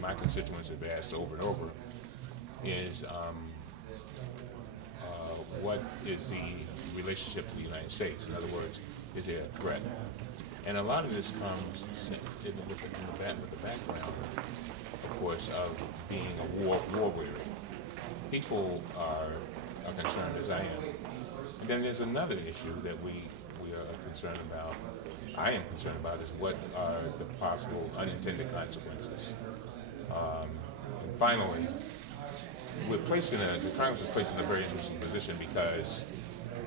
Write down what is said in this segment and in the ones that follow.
my constituents have asked over and over is what is the relationship to the United States? In other words, is there a threat? And a lot of this comes with the background, of course, of being a war weary. People are concerned, as I am. And then there's another issue that we are concerned about, I am concerned about, is what are the possible unintended consequences. And finally, the Congress is placed in a very interesting position because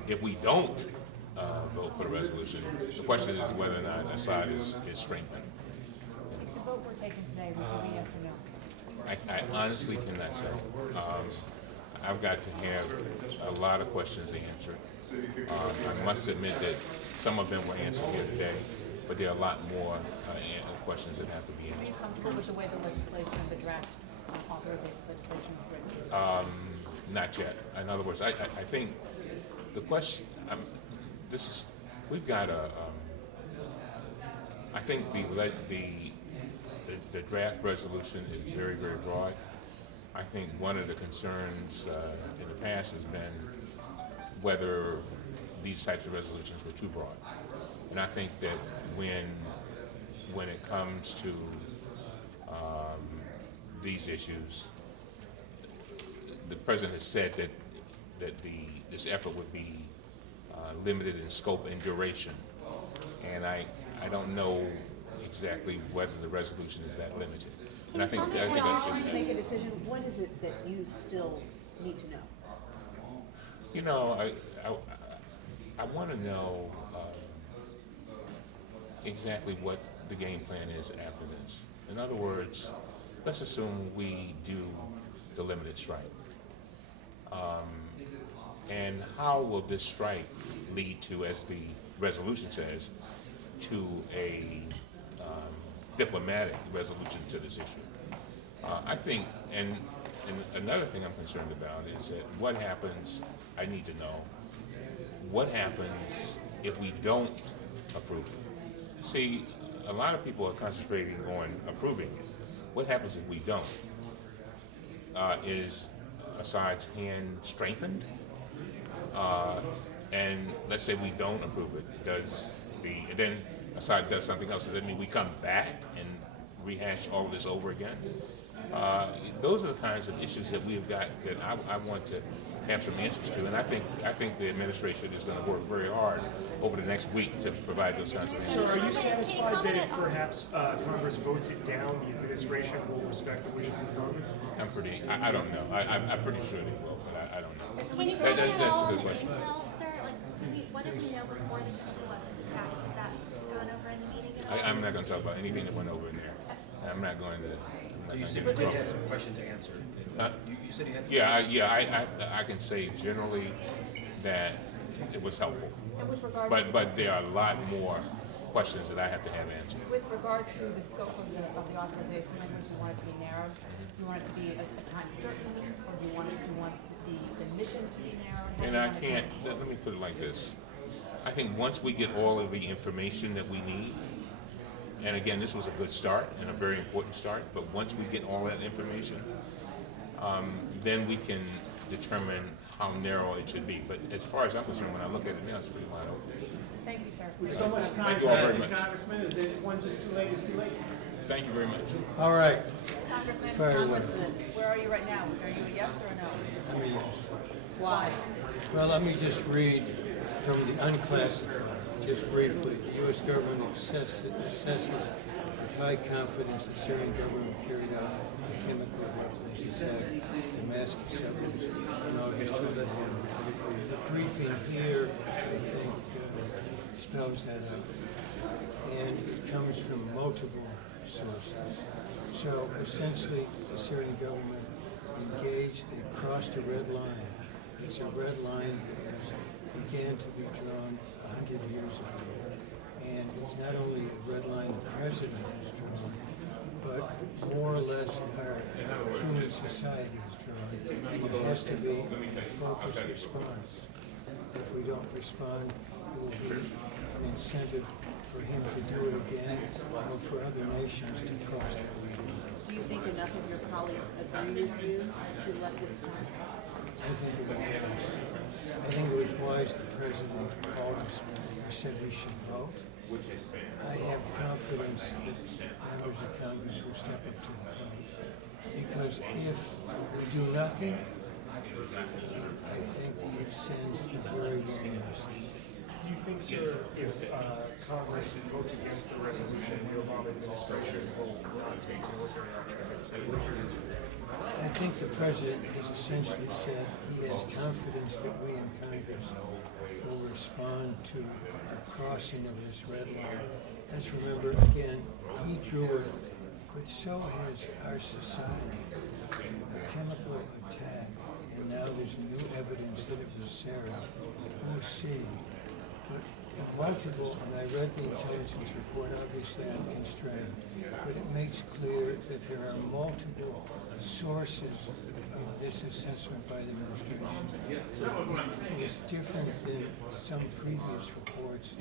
if we don't vote for the resolution, the question is whether or not Assad is strengthened. If the vote were taken today, would you be yes or no? I honestly cannot say. I've got to have a lot of questions answered. I must admit that some of them were answered here today, but there are a lot more questions that have to be Are you answered. comfortable with the way the legislation, the draft authorization legislation is written? Not yet. In other words, I think the question, we've got I think the draft resolution is very, very broad. I think one of the concerns in the past has been whether these types of resolutions were too broad. And I think that when it comes to these issues, the president has said that this effort would be limited in scope and duration. And I don't know exactly whether the resolution is that limited. And I think When you make a decision, what is it that you still need to know? You know, I want to know exactly what the game plan is after this. In other words, let's assume we do the limited strike. And how will this strike lead to, as the resolution says, to a diplomatic resolution to this issue? I think, and another thing I'm concerned about is that what happens, I need to know, what happens if we don't approve it? See, a lot of people are concentrating on approving it. What happens if we don't? Is Assad's hand strengthened? And let's say we don't approve it. And then Assad does something else. Does that mean we come back and rehash all of this over again? Those are the kinds of issues that we've got that I want to have some answers to, and I think the administration is going to work very hard over the next week to provide those kinds of answers. So are you satisfied that if perhaps Congress votes it down, the administration will respect the wishes of Congress? I don't know. I'm pretty sure they will, but I don't know. Can you That's a good question. What did we know before the was attacked? Is that gone over in the meeting at all? I'm not going to talk about anything that went over in there. I'm not going to. You said you had some questions to answer. You said you had some I can say generally that it was helpful. And with regard But there are a lot more questions that I have to have answered. with regard to the scope of the authorization language, you want it to be narrowed? You want it to be a time certain, or do you want the mission to be narrowed? And I can't, let me put it like this. I think once we get all of the information that we need, and again, this was a good start and a very important start, but once we get all that information, then we can determine how narrow it should be. But as far as I'm concerned, when I look at it now, it's pretty wide open. Thank you, sir. With so much time Thank you all very passing, much. Congressman, is it once it's too late, it's too late? Thank you very much. All right. Congressman, Very well. Congressman, where are you right now? Are you a yes or a no? I mean, Why? well, let me just read from the unclassified, just briefly. The U.S. government assesses with high confidence the Syrian government carried out a chemical weapons attack in Damascus suburbs on August 11th. The briefing here, I think, spells that out. And it comes from multiple sources. So essentially, the Syrian government engaged, they crossed a red line. It's a red line that began to be drawn 100 years ago. And it's not only a red line the president has drawn, but more or less our human society has drawn. And it has to be a focused response. If we don't respond, it will be an incentive for him to do it again or for other nations to cross that line. Do you think enough of your colleagues agree with you to let this pass? I think it would pass. I think it was wise the president called us and said we should vote. I have confidence that members of Congress will step up to the plate. Because if we do nothing, I think it sends the very wrong message. Do you think, sir, if Congress votes against the resolution, the Obama administration will not take military action against Syria? I think the president has essentially said he has confidence that we in Congress will respond to the crossing of this red line. Let's remember, again, he drew it, but so has our society. A chemical attack, and now there's new evidence that it was Syria. We'll see. But the multiple, and I read the intelligence report, obviously I'm constrained, but it makes clear that there are multiple sources of this assessment by the administration. It was different than some previous reports,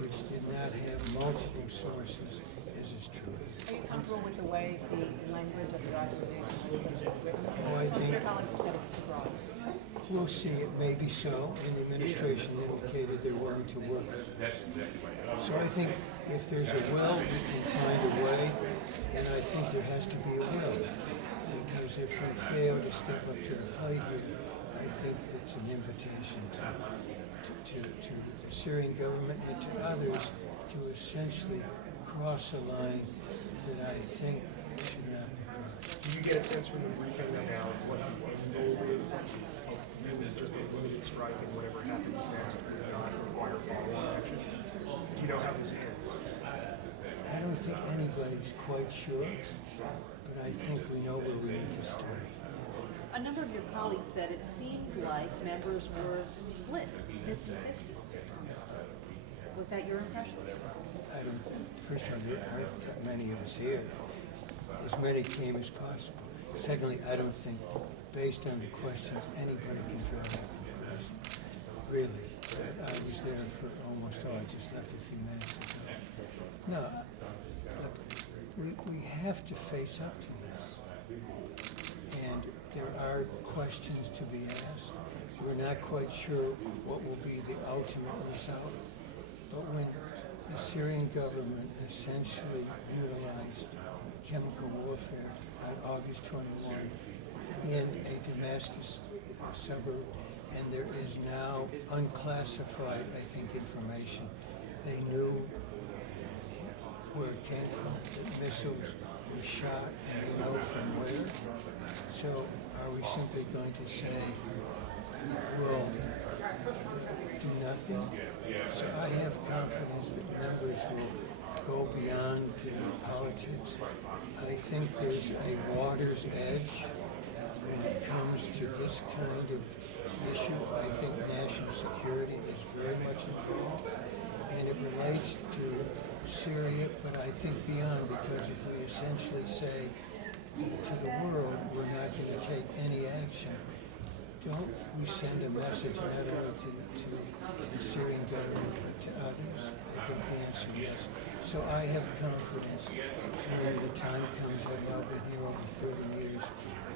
which did not have multiple sources, as is true. Are you comfortable with the way the language of the authorization is written? Oh, I think- Your colleagues said it's too broad. We'll see, it may be so, and the administration indicated they're willing to work with us. So I think if there's a will, we can find a way, and I think there has to be a will. Because if we fail to step up to the plate here, I think it's an invitation to the Syrian government and to others to essentially cross a line that I think should not be crossed. Do you get a sense from the briefing about what the goal is of just a limited strike and whatever happens next will not require follow-on action? Do you know how this ends? I don't think anybody's quite sure, but I think we know where we need to start. A number of your colleagues said it seemed like members were split 50-50. Was that your impression? I don't think, first of all, there aren't that many of us here. As many came as possible. Secondly, I don't think, based on the questions, anybody can draw that conclusion. Really. I was there for almost all, I just left a few minutes ago. No, look, we have to face up to this. And there are questions to be asked. We're not quite sure what will be the ultimate result. But when the Syrian government essentially utilized chemical warfare on August 21 in a Damascus suburb, and there is now unclassified, I think, information. They knew where it came from, that missiles were shot, and they know from where. So are we simply going to say, we'll do nothing? So I have confidence that members will go beyond politics. I think there's a water's edge when it comes to this kind of issue. I think national security is very much involved, and it relates to Syria, but I think beyond, because if we essentially say to the world, we're not going to take any action, don't we send a message not only to the Syrian government but to others? I think the answer is yes. So I have confidence when the time comes. I've now been here over 30 years.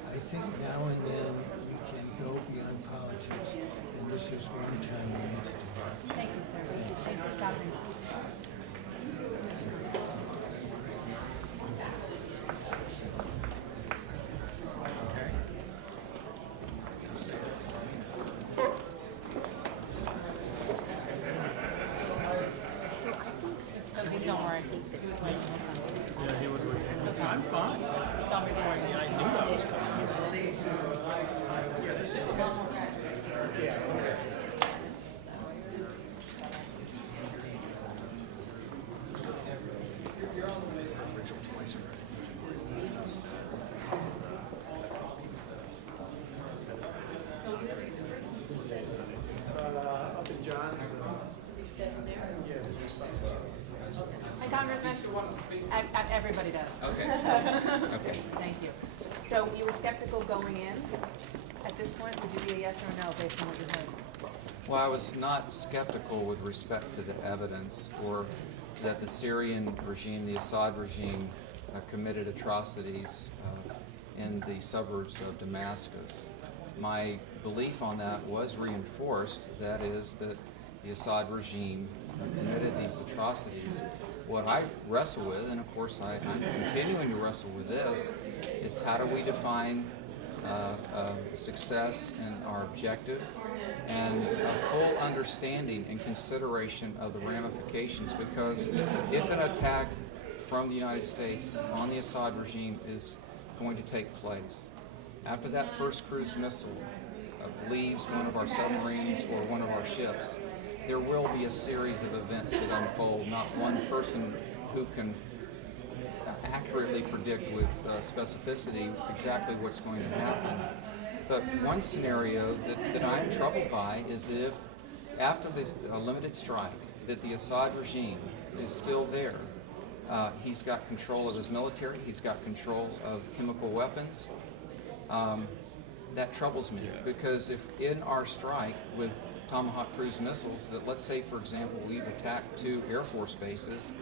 I think now and then we can go beyond politics, and this is one time we need to do that. Thank you, sir. Thanks for stopping. Don't worry. He was waiting. Yeah, he was waiting. I'm fine. It's on recording. Up in John. Hi, Congressman. Everybody does. Okay. Okay. Thank you. So you were skeptical going in at this point? Would you be a yes or a no based on what you heard? Well, I was not skeptical with respect to the evidence or that the Syrian regime, the Assad regime, committed atrocities in the suburbs of Damascus. My belief on that was reinforced, that is, that the Assad regime committed these atrocities. What I wrestle with, and of course I'm continuing to wrestle with this, is how do we define success and our objective, and a full understanding and consideration of the ramifications, because if an attack from the United States on the Assad regime is going to take place, after that first cruise missile leaves one of our submarines or one of our ships, there will be a series of events that unfold. Not one person who can accurately predict with specificity exactly what's going to happen. But one scenario that I am troubled by is that if, after the limited strike, that the Assad regime is still there, he's got control of his military, he's got control of chemical weapons. That troubles me, because if in our strike with Tomahawk cruise missiles, that let's say, for example, we've attacked 2 Air Force bases,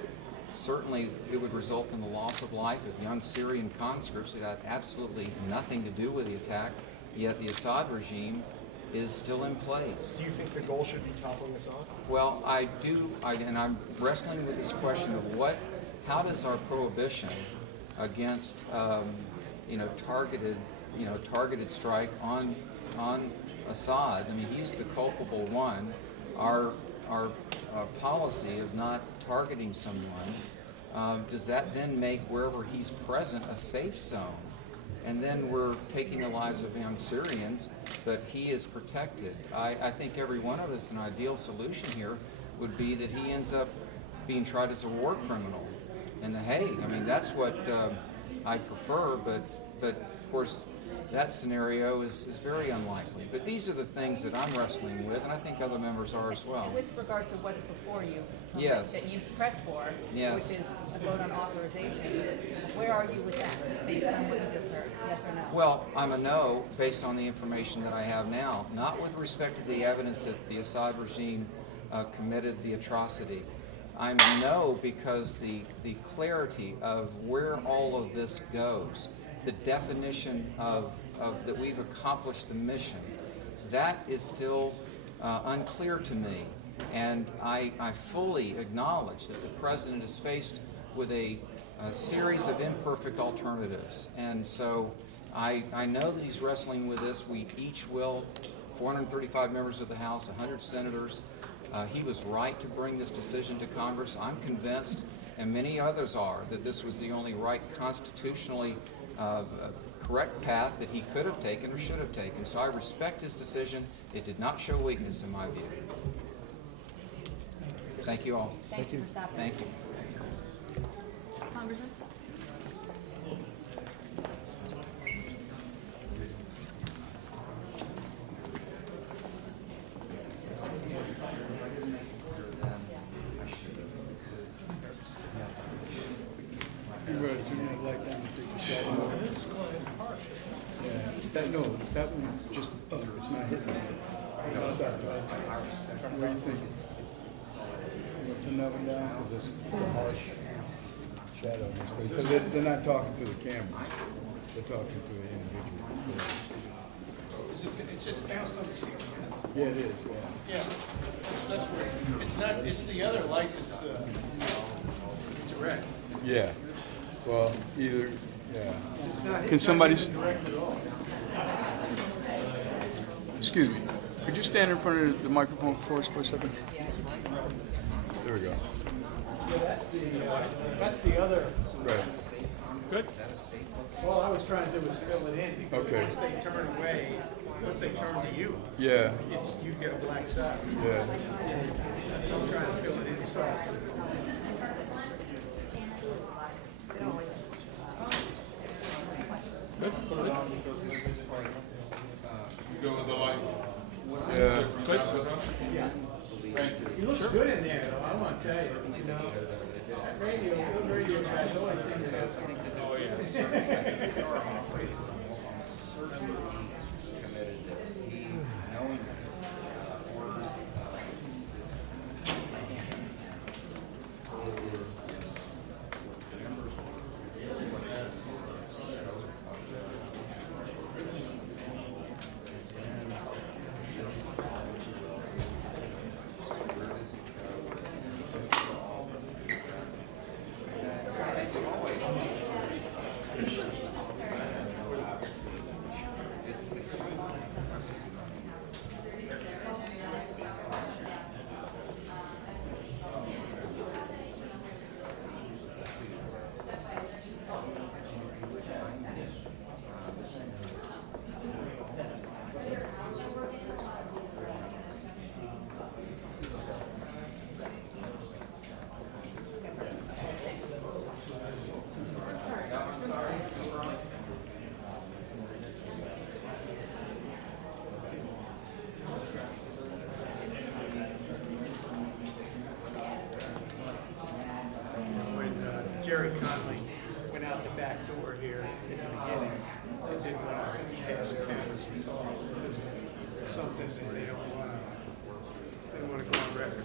certainly it would result in the loss of life of young Syrian conscripts that had absolutely nothing to do with the attack, yet the Assad regime is still in place. Do you think the goal should be toppling Assad? Well, I do, and I'm wrestling with this question of how does our prohibition against, targeted strike on Assad, I mean, he's the culpable one. Our policy of not targeting someone, does that then make wherever he's present a safe zone? And then we're taking the lives of young Syrians, but he is protected. I think every one of us, an ideal solution here would be that he ends up being tried as a war criminal in The Hague. I mean, that's what I prefer, but of course, that scenario is very unlikely. But these are the things that I'm wrestling with, and I think other members are as well. With regard to what's before you, Yes. that you pressed for, Yes. which is a vote on authorization, where are you with that, based on what you just heard, yes or no? Well, I'm a no based on the information that I have now, not with respect to the evidence that the Assad regime committed the atrocity. I'm a no because the clarity of where all of this goes, the definition of that we've accomplished the mission, that is still unclear to me. And I fully acknowledge that the President is faced with a series of imperfect alternatives. And so I know that he's wrestling with this. We each will, 435 members of the House, 100 senators. He was right to bring this decision to Congress. I'm convinced, and many others are, that this was the only right constitutionally correct path that he could have taken or should have taken. So I respect his decision. It did not show weakness in my view. Thank you all. Thank you for stopping. Thank you. Congressman? No, that one just, it's not hitting me. No, sorry. What do you think? Turn that one down, because it's a harsh shadow. Because they're not talking to the camera. They're talking to the individual. It's just bounced on the ceiling. Yeah, it is, yeah. Yeah, that's weird. It's not, it's the other light that's direct. Yeah. Well, either, yeah. It's not- Can it's somebody, not even direct at all. excuse me, could you stand in front of the microphone for us for a second? There we go. That's the other. Right. Good. All I was trying to do was fill it in. Because Okay. once they turn away, once they turn to you, Yeah, you get a black side. yeah. I'm trying to fill it inside. Good. Go with the light. Yeah. He looks good in there, though, I want to tell you. That radio, those radio guys always seem to have something. Oh, yeah. Certainly committed this. He knowingly ordered this. It is Jerry Conley went out the back door here in the beginning and didn't want to pass cameras and talk. It's something that they don't want to go on record.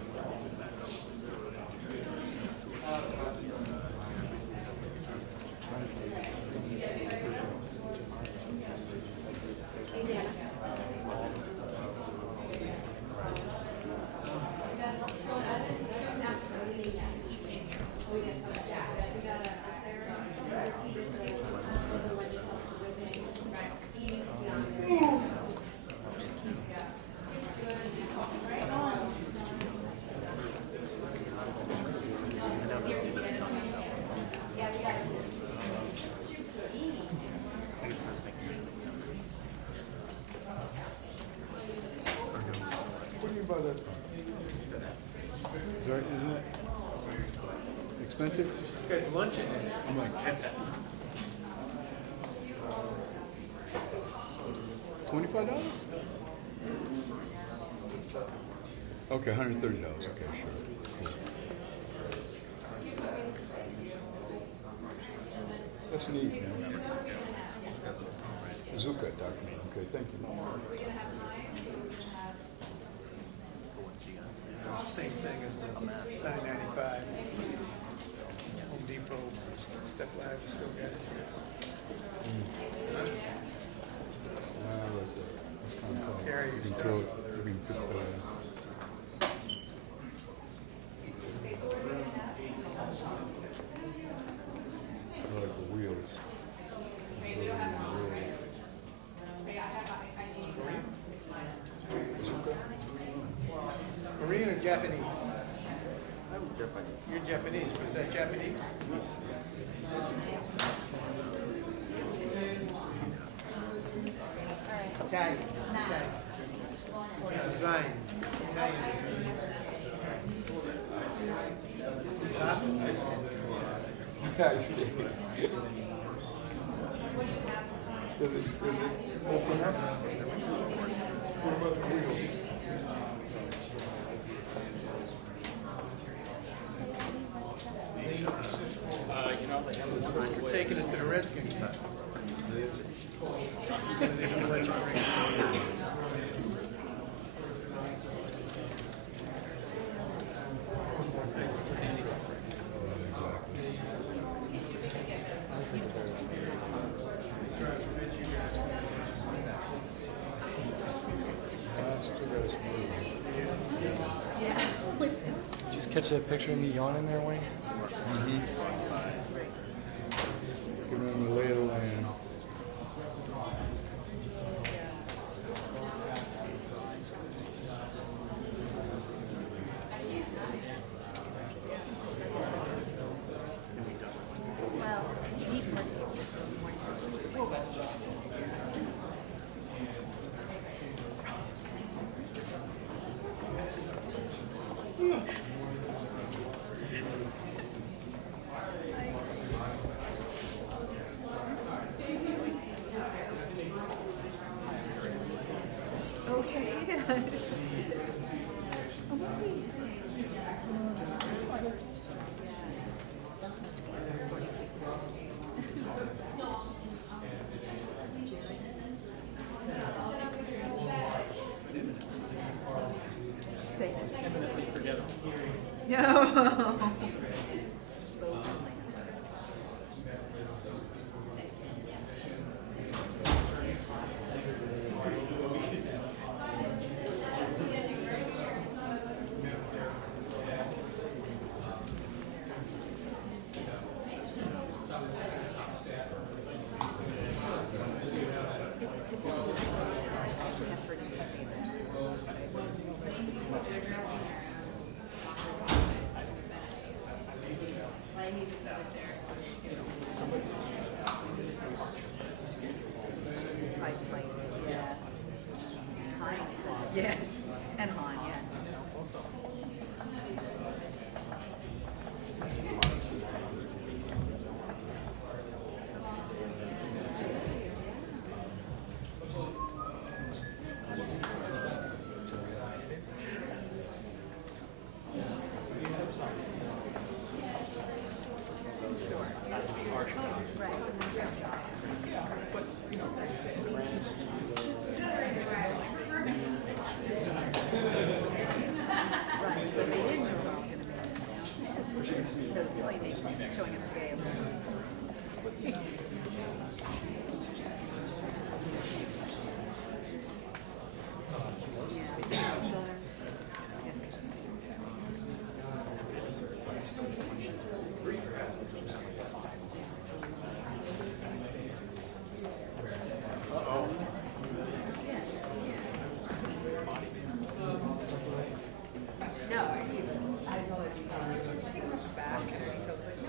What do you mean by that? Isn't it expensive? Got lunch in there. I'm like, $25? Okay, $130. Okay, sure. Cool. That's neat, man. Zuka document. Okay, thank you. Same thing as the 995. Home Depot, Step Ladder, still got it here. Carry your You can stuff. throw it, you can put I like the wheels. Korean or Japanese? I'm Japanese. You're Japanese, but is that Japanese? Italian. Italian. Design. Italian design. Huh? Yeah, I see. Does it open up? What about the wheel? We're taking it to the Redskins. Just catch that picture of me yawning there, Wayne? Give them the lay of the land. No. Yeah, and Han, yeah. Sure. So it's silly they showing up today. No, I told her back, and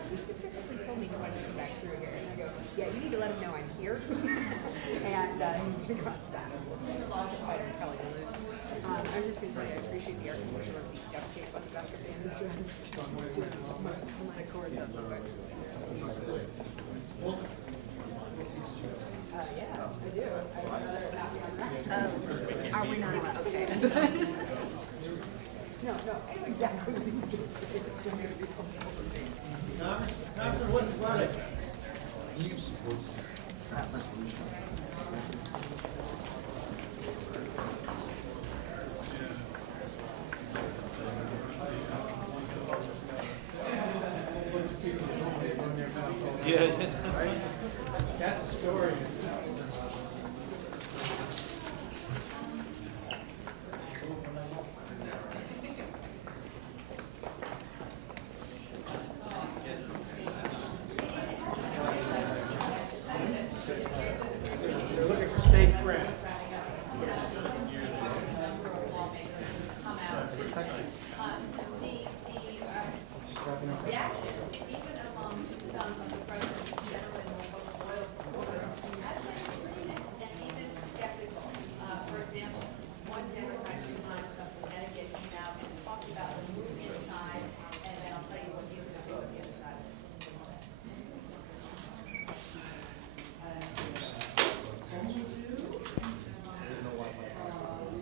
she specifically told me he wanted to come back through here, and I go, yeah, you need to let him know I'm here, and he's gonna come back. I probably lose. I was just gonna tell you, I appreciate the air conditioner of the duct tape on the back of the instruments. My cords up the way. Yeah, I do. Are we not? Okay. No, I know exactly what he's going to say. It's going to be helpful for me. Congressman, what's the verdict? Yeah. That's the story. They're looking for safe ground. Reaction, even among some of the president's general oil supporters, has been critical and even skeptical. For example, one Democrat who runs from Connecticut came out and talked about the move inside, and then I'll tell you what he's going to do on the other side. There's no Wi-Fi password.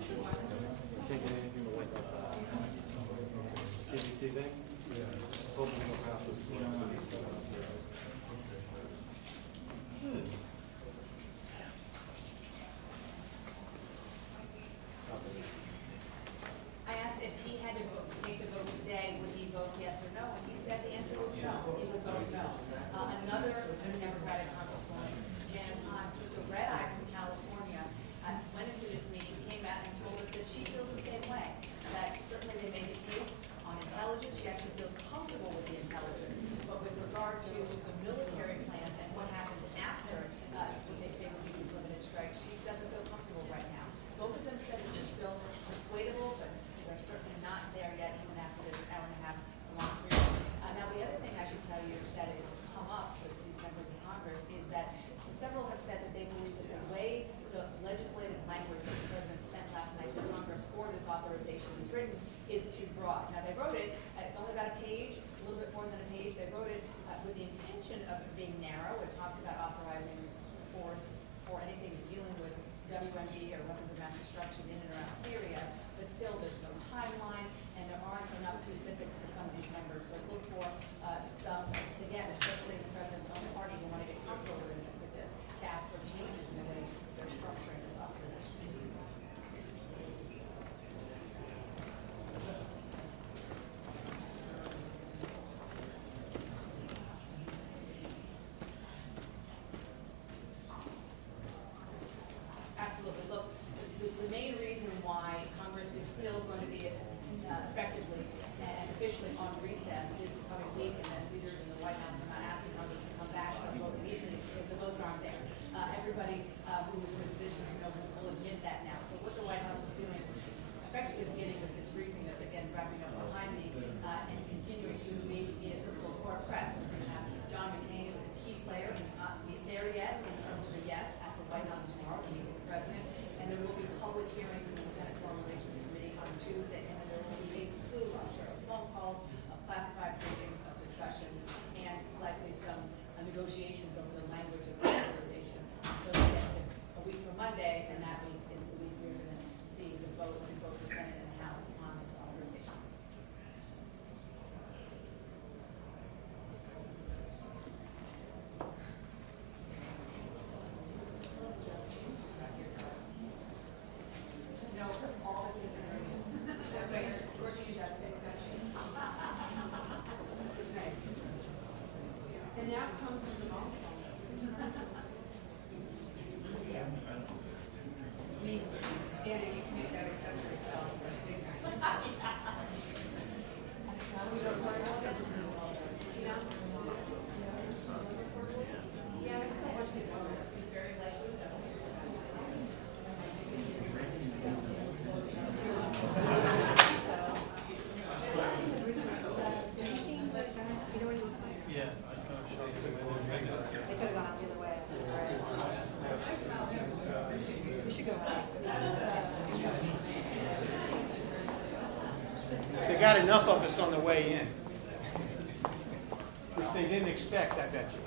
Can't get anything to wipe up the CDC thing? Yeah. It's hoping no password. I asked if he had to vote, take the vote today, would he vote yes or no? And he said the answer was no. He would vote no. Another Democratic congresswoman, Janice Hahn, took the red eye from California, went into this meeting, came out and told us that she feels the same way. That certainly they made the case on intelligence. She actually feels comfortable with the intelligence. But got enough of us on the way in. Which they didn't expect, I bet you.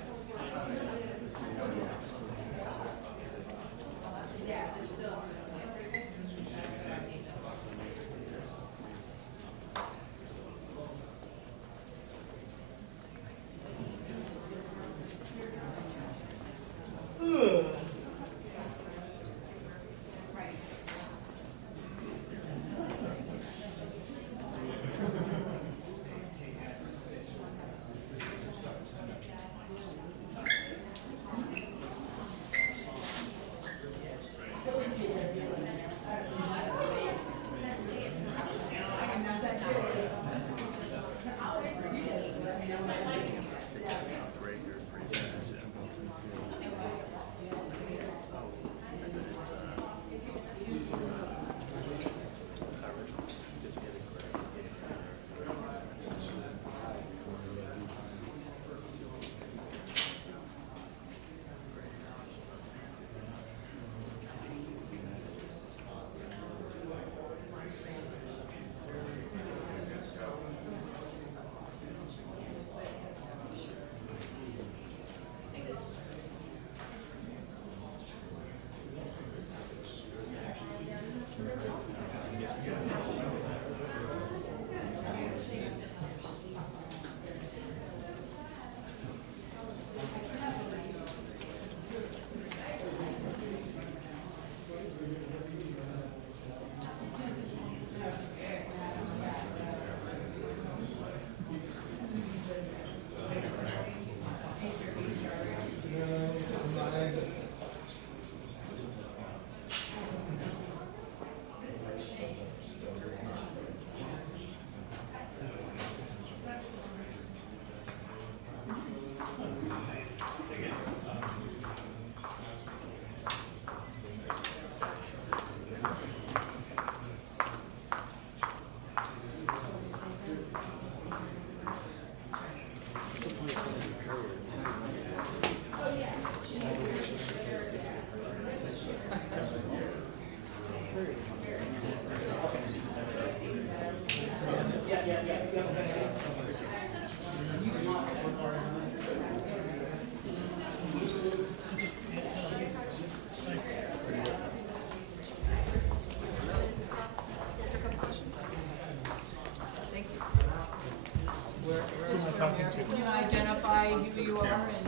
Can you identify who you are and?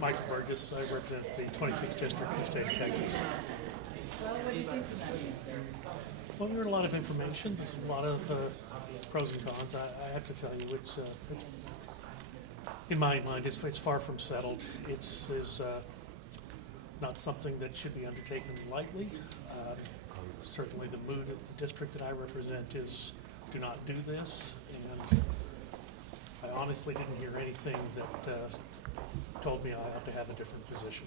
Mike Burgess, I represent the 26th District of the state of Texas. Well, what do you think from that meeting, sir? Well, we heard a lot of information. There's a lot of pros and cons. I have to tell you, it's in my mind, it's far from settled. It's not something that should be undertaken lightly. Certainly the mood of the district that I represent is do not do this. And I honestly didn't hear anything that told me I ought to have a different position.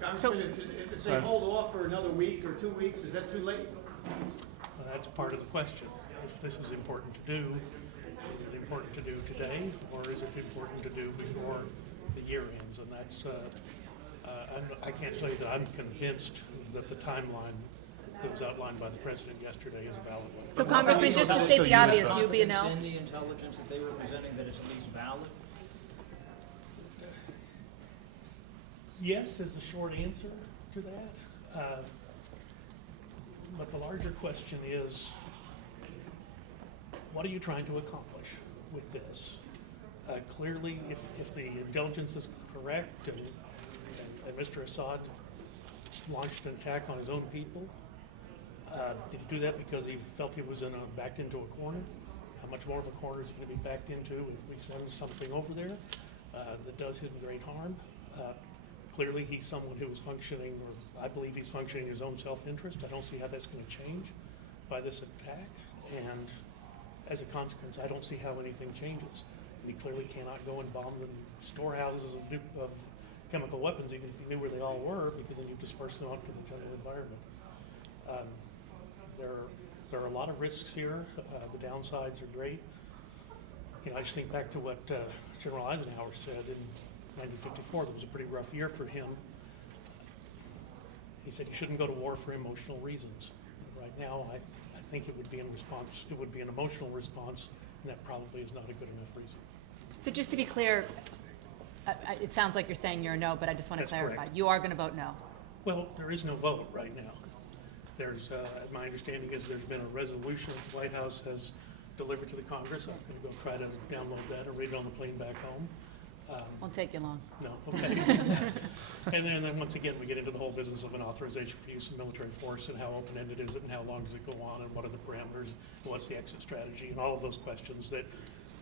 Congressman, if they hold off for another week or 2 weeks, is that too late? That's part of the question. If this is important to do, is it important to do today, or is it important to do before the year ends? And that's, I can't tell you that I'm convinced that the timeline that was outlined by the president yesterday is a valid one. So Congressman, just to state the obvious, you would be a no? Confidence in the intelligence that they were presenting that it's at least valid? Yes is the short answer to that. But the larger question is, what are you trying to accomplish with this? Clearly, if the intelligence is correct and Mr. Assad launched an attack on his own people, did he do that because he felt he was backed into a corner? How much more of a corner is he going to be backed into if we send something over there that does him great harm? Clearly, he's someone who is functioning, or I believe he's functioning in his own self-interest. I don't see how that's going to change by this attack. And as a consequence, I don't see how anything changes. And he clearly cannot go and bomb the storehouses of chemical weapons, even if he knew where they all were, because then you disperse them out to the general environment. There are a lot of risks here. The downsides are great. You know, I just think back to what General Eisenhower said in 1954. That was a pretty rough year for him. He said you shouldn't go to war for emotional reasons. Right now, I think it would be in response, it would be an emotional response, and that probably is not a good enough reason. So just to be clear, it sounds like you're saying you're a no, but I just want to That's clarify. correct. You are going to vote no. Well, there is no vote right now. There's, my understanding is there's been a resolution that the White House has delivered to the Congress. I'm going to go try to download that or read it on the plane back home. Won't take you long. No, okay. And then once again, we get into the whole business of an authorization for use of military force and how open-ended is it and how long does it go on and what are the parameters and what's the exit strategy and all of those questions that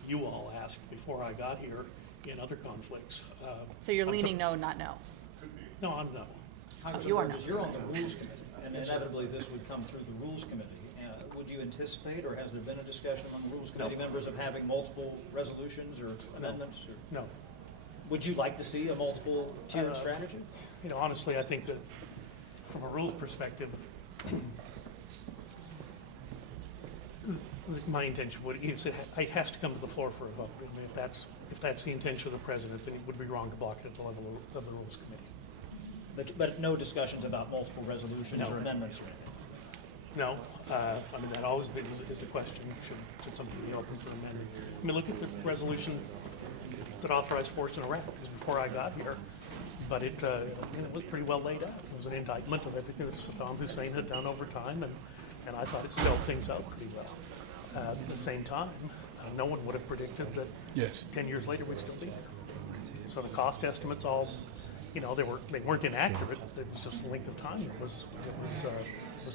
you all asked before I got here in other conflicts. So you're I'm leaning no, not no. No, I'm no. Congressman you are Burgess, not. you're on the Rules Committee, and inevitably this would come through the Rules Committee. Would you anticipate, or has there been a discussion among the Rules Committee members of having multiple resolutions or amendments? Or No. would you like to see a multiple tiered strategy? You know, honestly, I think that from a rules perspective, my intention is it has to come to the floor for a vote. I mean, if that's the intention of the president, then it would be wrong to block it at the level of the Rules Committee. But no discussions about multiple resolutions No. or amendments or anything? No, I mean, that always is the question, should something be open for amendment? I mean, look at the resolution that authorized force in Iraq, it was before I got here, but it was pretty well laid out. It was an indictment of everything that Saddam Hussein had done over time, and I thought it spelled things out pretty well. At the same time, no one would have predicted that Yes. 10 years later we'd still be here. So the cost estimates all, you know, they weren't inaccurate, it was just the length of time that was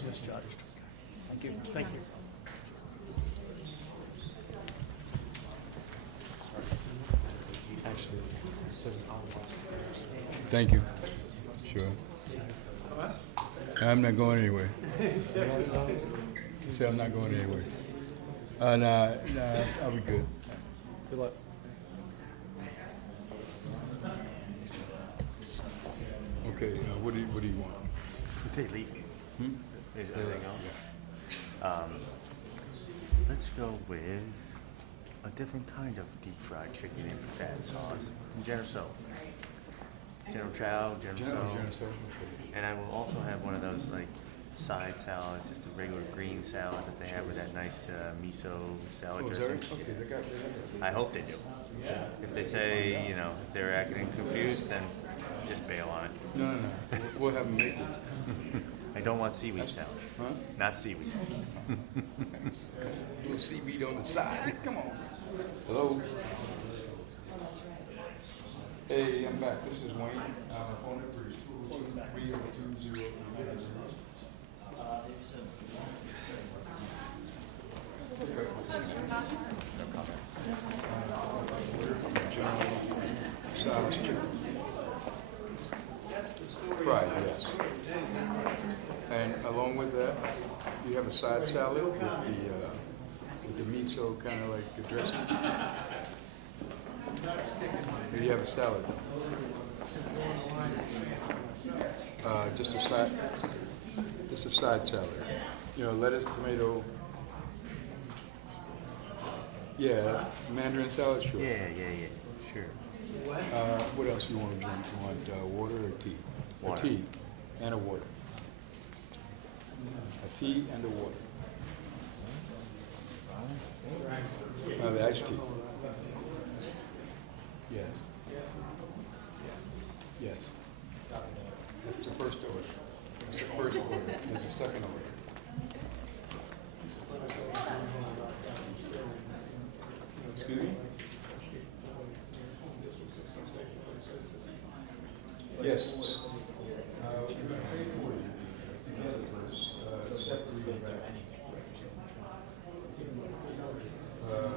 misjudged. Thank you. Thank you. Thank you. Sure. I'm not going anywhere. Say I'm not going anywhere. Nah, I'll be good. Good luck. Okay, what do you want? They leave. Is everything else? Let's go with a different kind of deep fried chicken in bad sauce. General So. General Chow, General So. And I will also have one of those like side salads, just a regular green salad that they have with that nice miso salad dressing. Okay, they got I hope they do. If they say, you know, if they're acting confused, then just bail on it. No. We'll have them make it. I don't want seaweed salad. Huh? Not seaweed. Little seaweed on the side. Come on. Hello. Hey, I'm back. This is Wayne. Phone number is 202-3090. Size chicken. Fried, yes. And along with that, you have a side salad with the miso kind of like the dressing. And you have a salad. Just a side salad. You know, lettuce, tomato. Yeah, Mandarin salad, sure. Yeah, sure. What else you want to drink? You want water or tea? Water. A tea and a water. A tea and a water. The iced tea. Yes. Yes. That's the first order. That's the first order. There's a second order. Excuse me? Yes.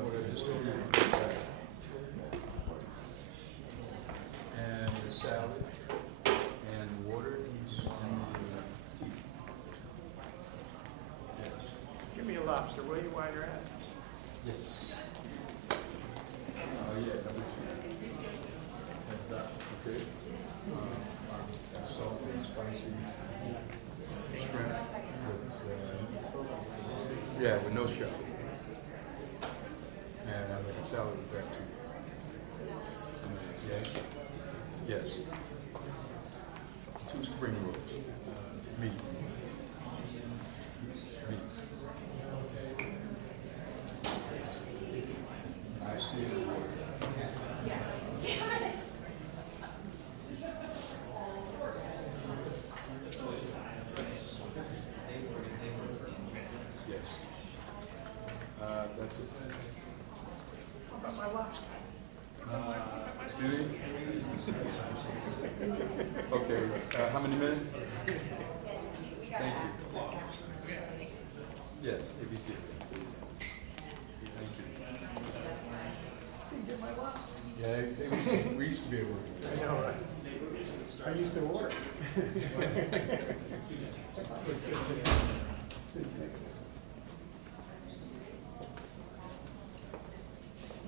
What I just told you. And the salad and water and tea. Give me a lobster, will you, while you're at it? Yes. Yeah, number 2. That's okay. Salty, spicy shrimp with, with no shell. And I like a salad with that too. Yes. Yes. 2 spring rolls. Meat. that's it. Excuse me? Okay, how many minutes? Thank you. Yes, ABC. Thank you. Yeah, we used to be able to do that. I know, right? I used to work.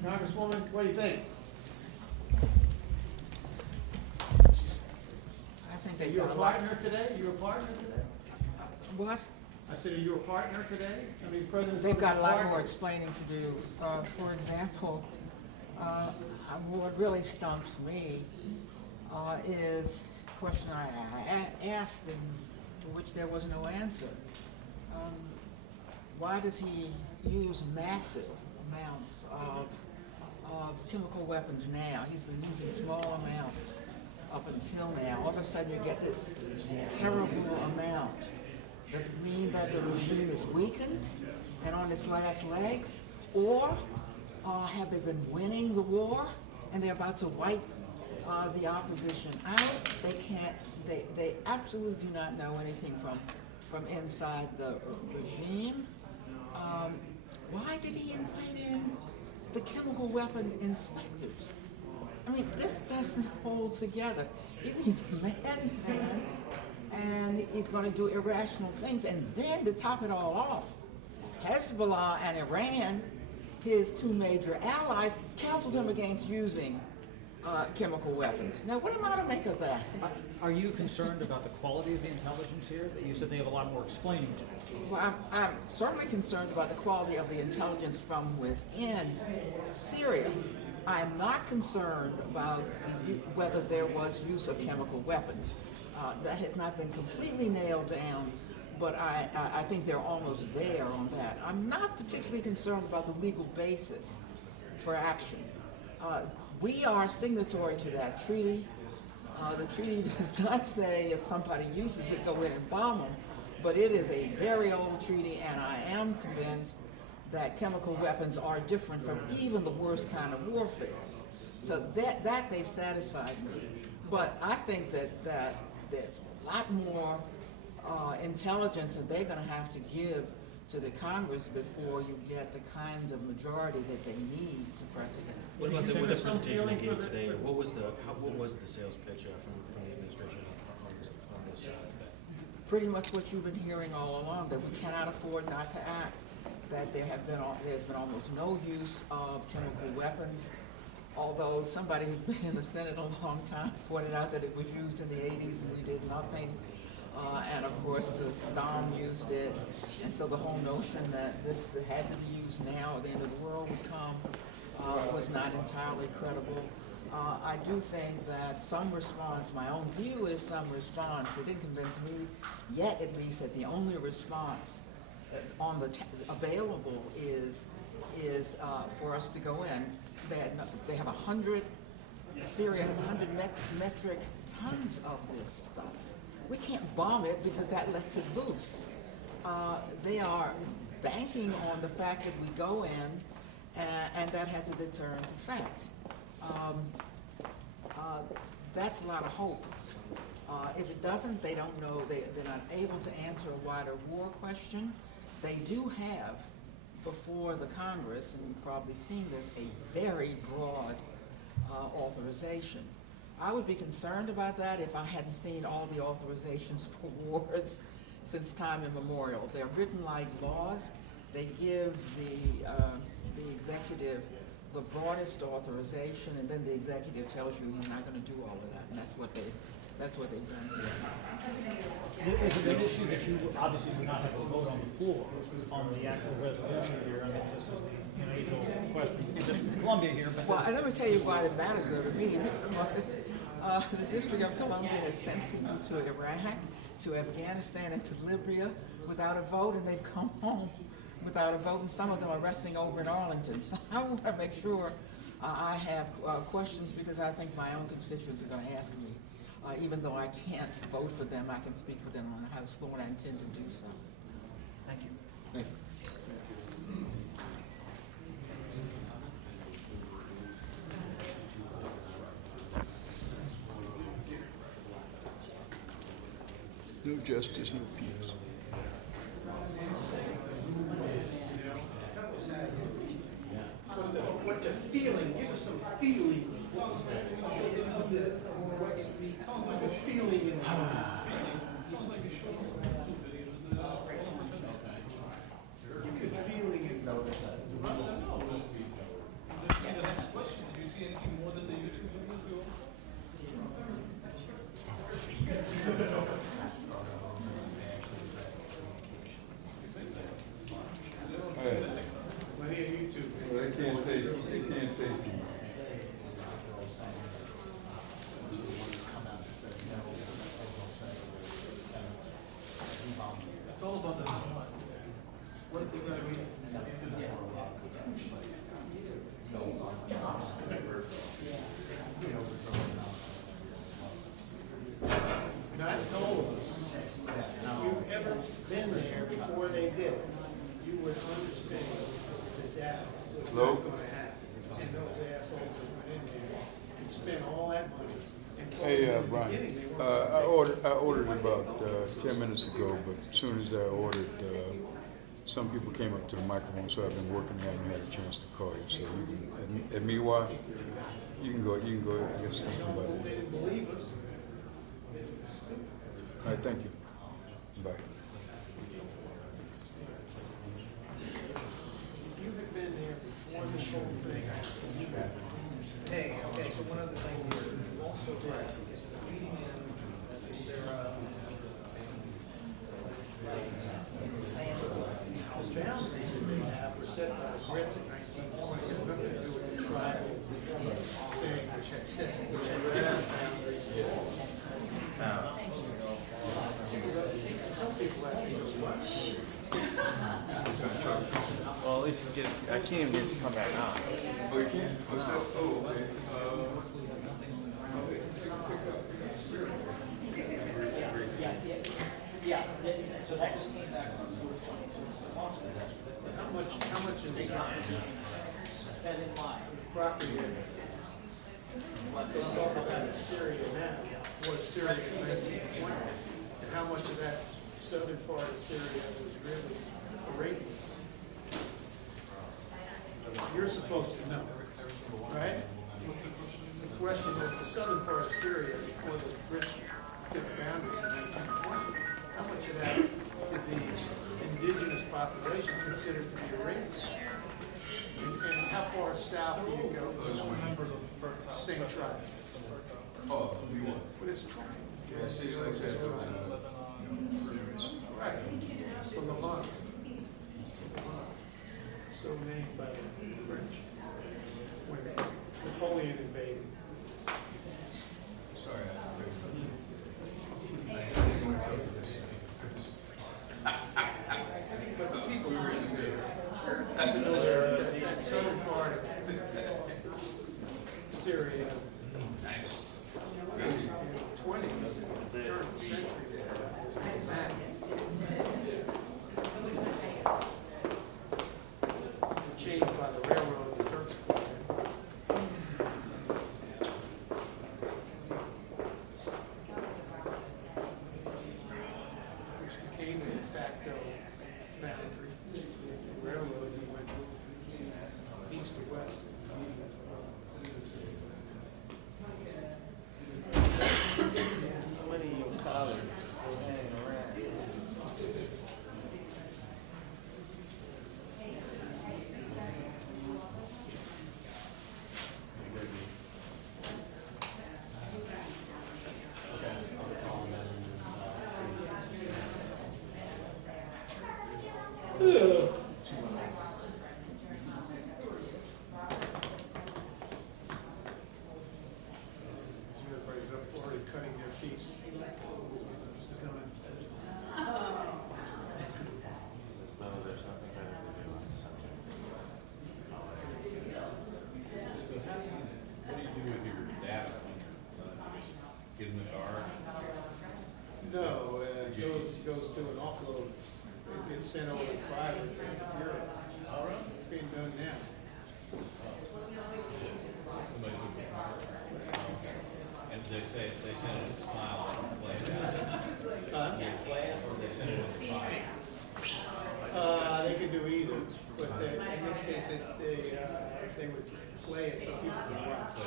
Congresswoman, what do you think? I think Are they you a got a lot. partner today? You a partner today? What? I said, are you a partner today? I mean, President. They've got a lot more explaining to do. For example, what really stumps me is a question I asked and for which there was no answer. Why does he use massive amounts of chemical weapons now? He's been using small amounts up until now. All of a sudden you get this terrible amount. Does it mean that the regime is weakened and on its last legs? Or have they been winning the war and they're about to wipe the opposition out? They can't, they absolutely do not know anything from inside the regime. Why did he invite in the chemical weapon inspectors? I mean, this doesn't hold together. Either he's a madman and he's going to do irrational things, and then to top it all off, Hezbollah and Iran, his two major allies, counseled him against using chemical weapons. Now, what am I to make of that? Are you concerned about the quality of the intelligence here? That you said they have a lot more explaining to do. Well, I'm certainly concerned about the quality of the intelligence from within Syria. I'm not concerned about whether there was use of chemical weapons. That has not been completely nailed down, but I think they're almost there on that. I'm not particularly concerned about the legal basis for action. We are signatory to that treaty. The treaty does not say if somebody uses it, go in and bomb them, but it is a very old treaty, and I am convinced that chemical weapons are different from even the worst kind of warfare. So that they've satisfied me. But I think that there's a lot more intelligence that they're going to have to give to the Congress before you get the kind of majority that they need to press ahead. What about the presentation they gave today? What was the sales pitch from the administration on this debate? Pretty much what you've been hearing all along, that we cannot afford not to act, that there's been almost no use of chemical weapons, although somebody who's been in the Senate a long time pointed out that it was used in the 80s and we did nothing. And of course, Saddam used it, and so the whole notion that this had to be used now or the end of the world would come was not entirely credible. I do think that some response, my own view is some response, they didn't convince me yet at least that the only response on the available is for us to go in. They have 100, Syria has 100 metric tons of this stuff. We can't bomb it because that lets it loose. They are banking on the fact that we go in and that has a deterrent effect. That's a lot of hope. If it doesn't, they don't know, they're not able to answer a wider war question. They do have, before the Congress, and you've probably seen this, a very broad authorization. I would be concerned about that if I hadn't seen all the authorizations for wars since time immemorial. They're written like laws. They give the executive the broadest authorization, and then the executive tells you he's not going to do all of that, and that's what they've done here. Is it an issue that you obviously would not have a vote on the floor on the actual resolution here? I mean, this is the age-old question in District of Columbia here, but... Well, let me tell you why it matters though to me, because the District of Columbia has sent people to Iraq, to Afghanistan, and to Libya without a vote, and they've come home without a vote, and some of them are resting over in Arlington. So I want to make sure I have questions, because I think my own constituents are going to ask me. Even though I can't vote for them, I can speak for them on the House floor, and I intend to do so. Thank you. Thank you. No justice, no peace. What the feeling, give us some feeling. What's the feeling in the Give me the feeling in the Plenty of YouTube. Well, they can't say Jesus. It's all about the what they're gonna read. Not all of us. If you've ever been there before they did, you would understand that was not gonna happen. And those assholes that went in there and spent all that money. And told Hey, them in the Brian, beginning they weren't I ordered about 10 minutes ago, but as soon as I ordered, some people came up to the microphone, so I've been working, haven't had a chance to call you. So you can, and meanwhile, you can go, I guess, say somebody. They didn't believe us. It was stupid. All right, thank you. Bye. You have been there before this whole thing. Hey, okay, so one other thing here, you also did is the meeting in Sarah. The boundaries that they have were set by the Brits in 1920, it had nothing to do with the tribal thing, which had set the boundaries. Some people have to go, what? Well, at least get. I can't even get to come back on. Oh, you can't? What's that? Oh, okay. Yeah, so that just came back from How much is that in line. property what they talk about in Syria now was Syria in 1920? And how much of that southern part of Syria was really Arabian? You're supposed to know, right? The question is, the southern part of Syria before the British took boundaries in 1920, how much of that did the indigenous population consider to be Arabian? And how far south do you go? Same tribe. Oh, you want? But it's tribe. Yeah, see, like that. Right. The Levant. So named by the French. When Napoleon invaded. Sorry, I have to tell you. I didn't want to tell you this. But the people were in that southern part of Syria. In the 20s, turn of the century, changed by the railroad, the Turks. Which became a de facto boundary. The railroad went east to west. How many of your colleagues are still hanging around? Everybody's up already cutting their piece. It's done. No, there's nothing better to do on Sunday. So what do you do with your data? Get in the dark? No, it goes to an offload. It gets sent over to fiber to Europe. All right. It's being done now. Somebody took the car. And they say, if they send it to the file, they can play it out. They could do either, but in this case, they would play it so people could watch.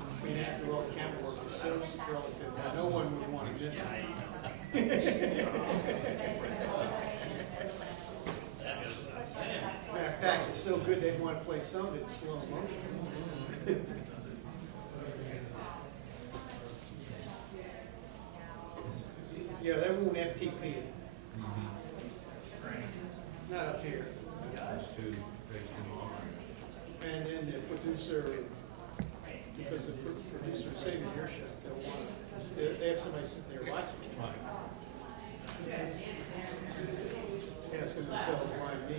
I mean, after all, camera work is so relative, no one would want to miss it. Matter of fact, it's so good they'd want to play some of it in slow motion. Yeah, they won't FTP it. Not up here. And then the producer, because the producer is saving your shot, they'll want, they have somebody sitting there watching it. Asking themselves why me.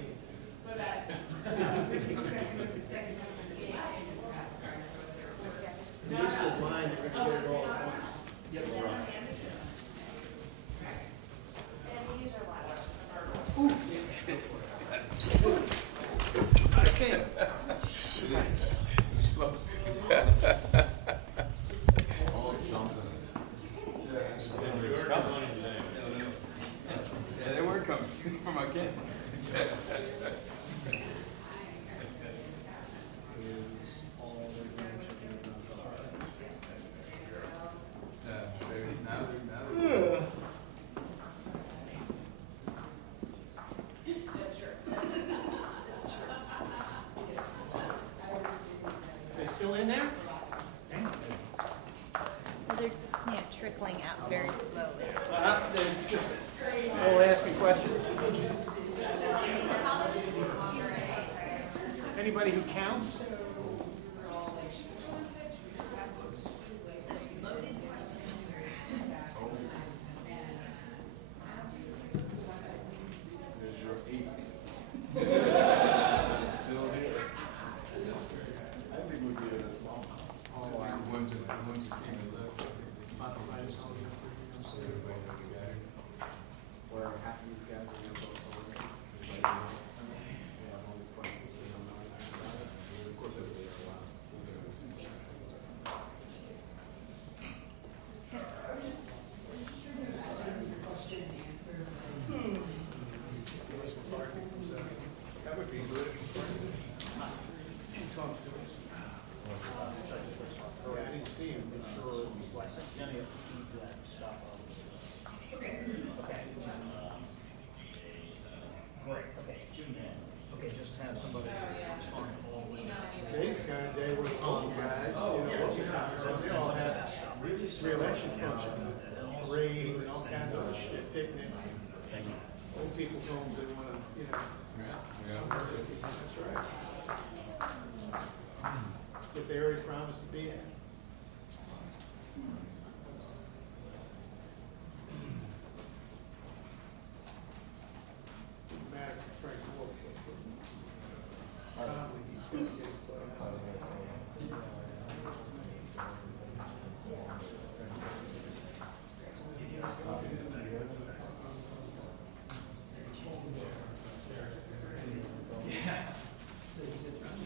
This is mine, they're gonna get it all at once. Yep. Okay. Slow. All jumping. Yeah, they were coming from my camp. They still in there? They're trickling out very slowly. It's just, all asking questions. Anybody who counts? There's your 8. It's still here. I think we'll give it a small. Oh, wow. The ones who came in left. Everybody know the guy. Where half of these guys are gonna vote for it. We have all these questions, we don't know anything about it. Of course, everybody are allowed. That would be good. She talked to us. Oh, I didn't see him, but sure. Well, I sent Jenny up to feed that stuff over. Okay. Okay. Great, okay, 2 men. Okay, just have somebody respond to all of them. Today's the kind of day where the old guys, they all have re-election functions, parades and all kinds of other shit, picnics. Old people's homes, they wanna, that's right. That they already promised to be at. Matter of Frank Wolf, probably he's gonna get You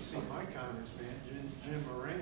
see my congressman, Jim Moran.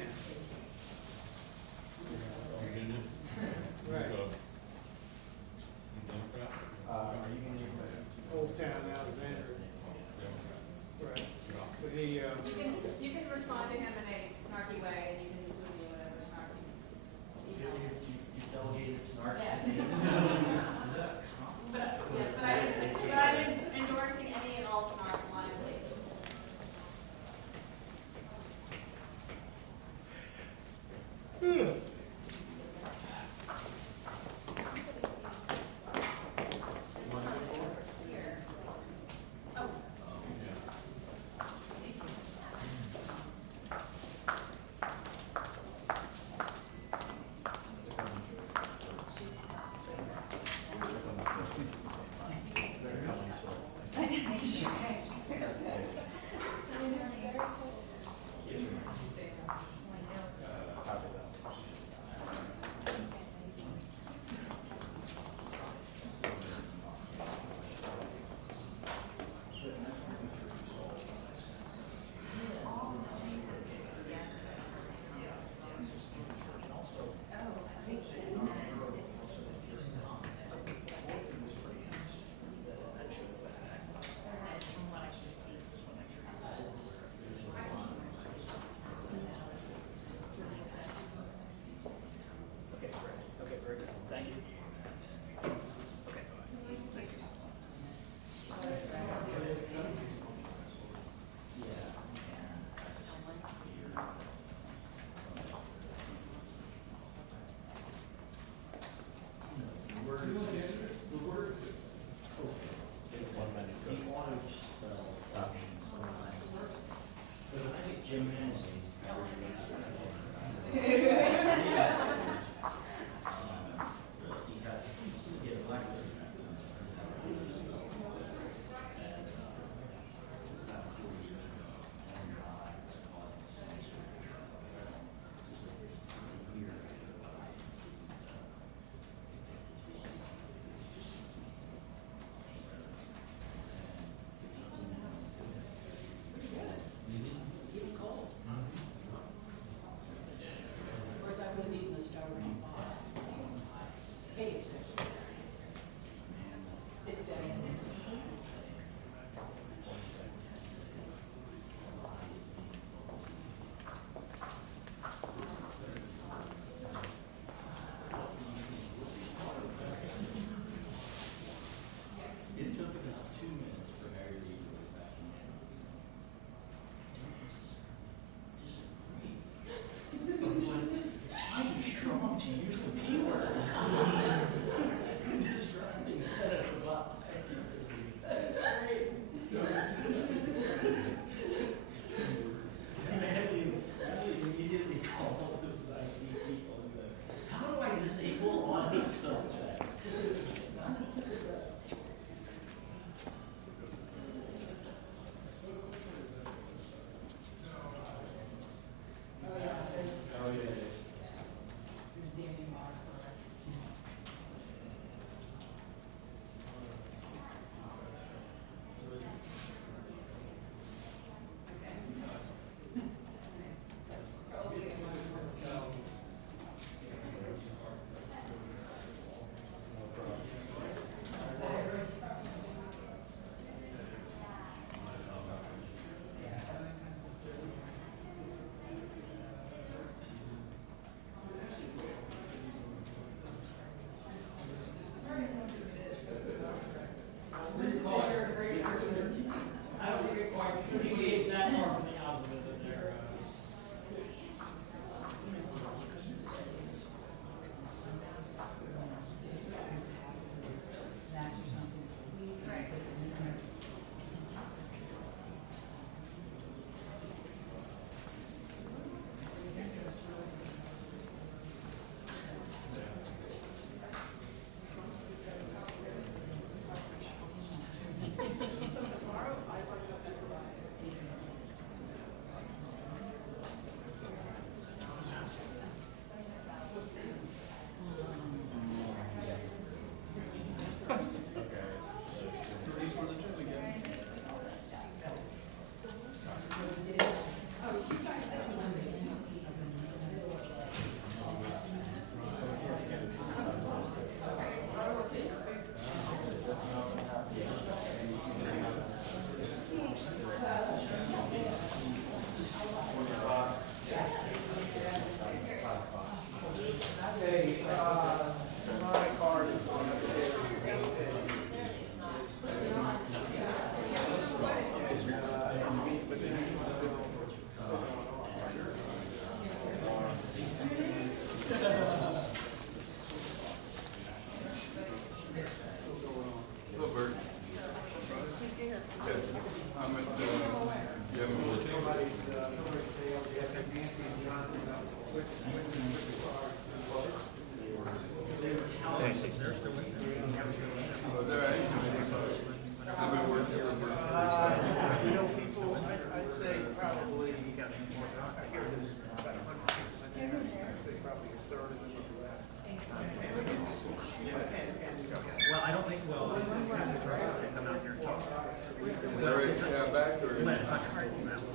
Well,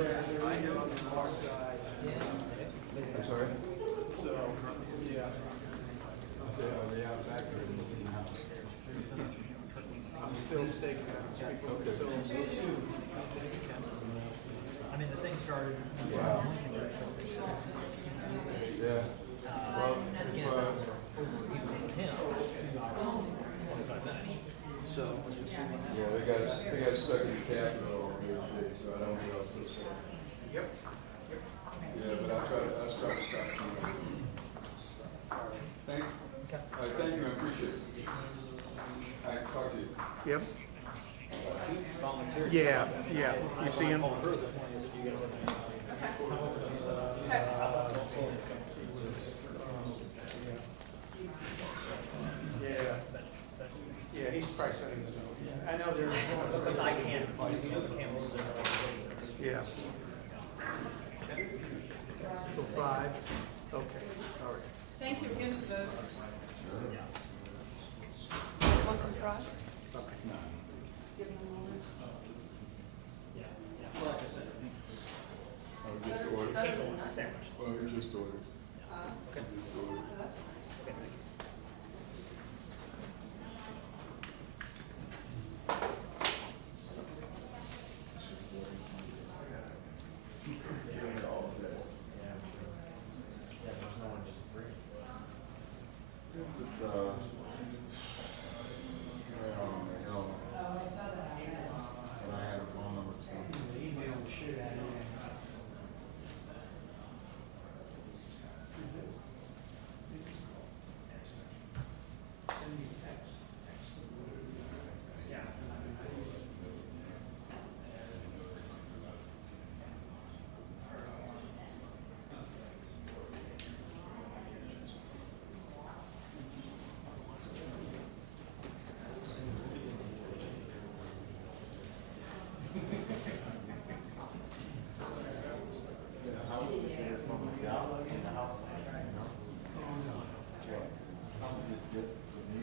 they're on the north side. I'm sorry? So, yeah. I said, are they out back or in the house? I'm still staking out. People are still. I mean, the thing started. Wow. Yeah. Well, Again, him, it's 2 hours, 25 minutes. So let's just see what happens. yeah, they got stuck in the Capitol over here today, so I don't know what to say. Yep. Yeah, but I try to stop them. Thank you, I appreciate it. I can talk to you. Yep. Volunteer. Yeah, yeah. You see him? Called her this morning, I said, you guys have Yeah. Yeah, he's probably sending the note. I know there's. because I can't, use the other cameras there. Yeah. Till 5? Okay, all right. Thank you again for those. Want some fries? Just give them a moment. Oh, we just ordered. Well, we just ordered. Okay. We just ordered. Okay, thank you. This is, no. But I had a phone number too. Email the shit out of him. Send me a text.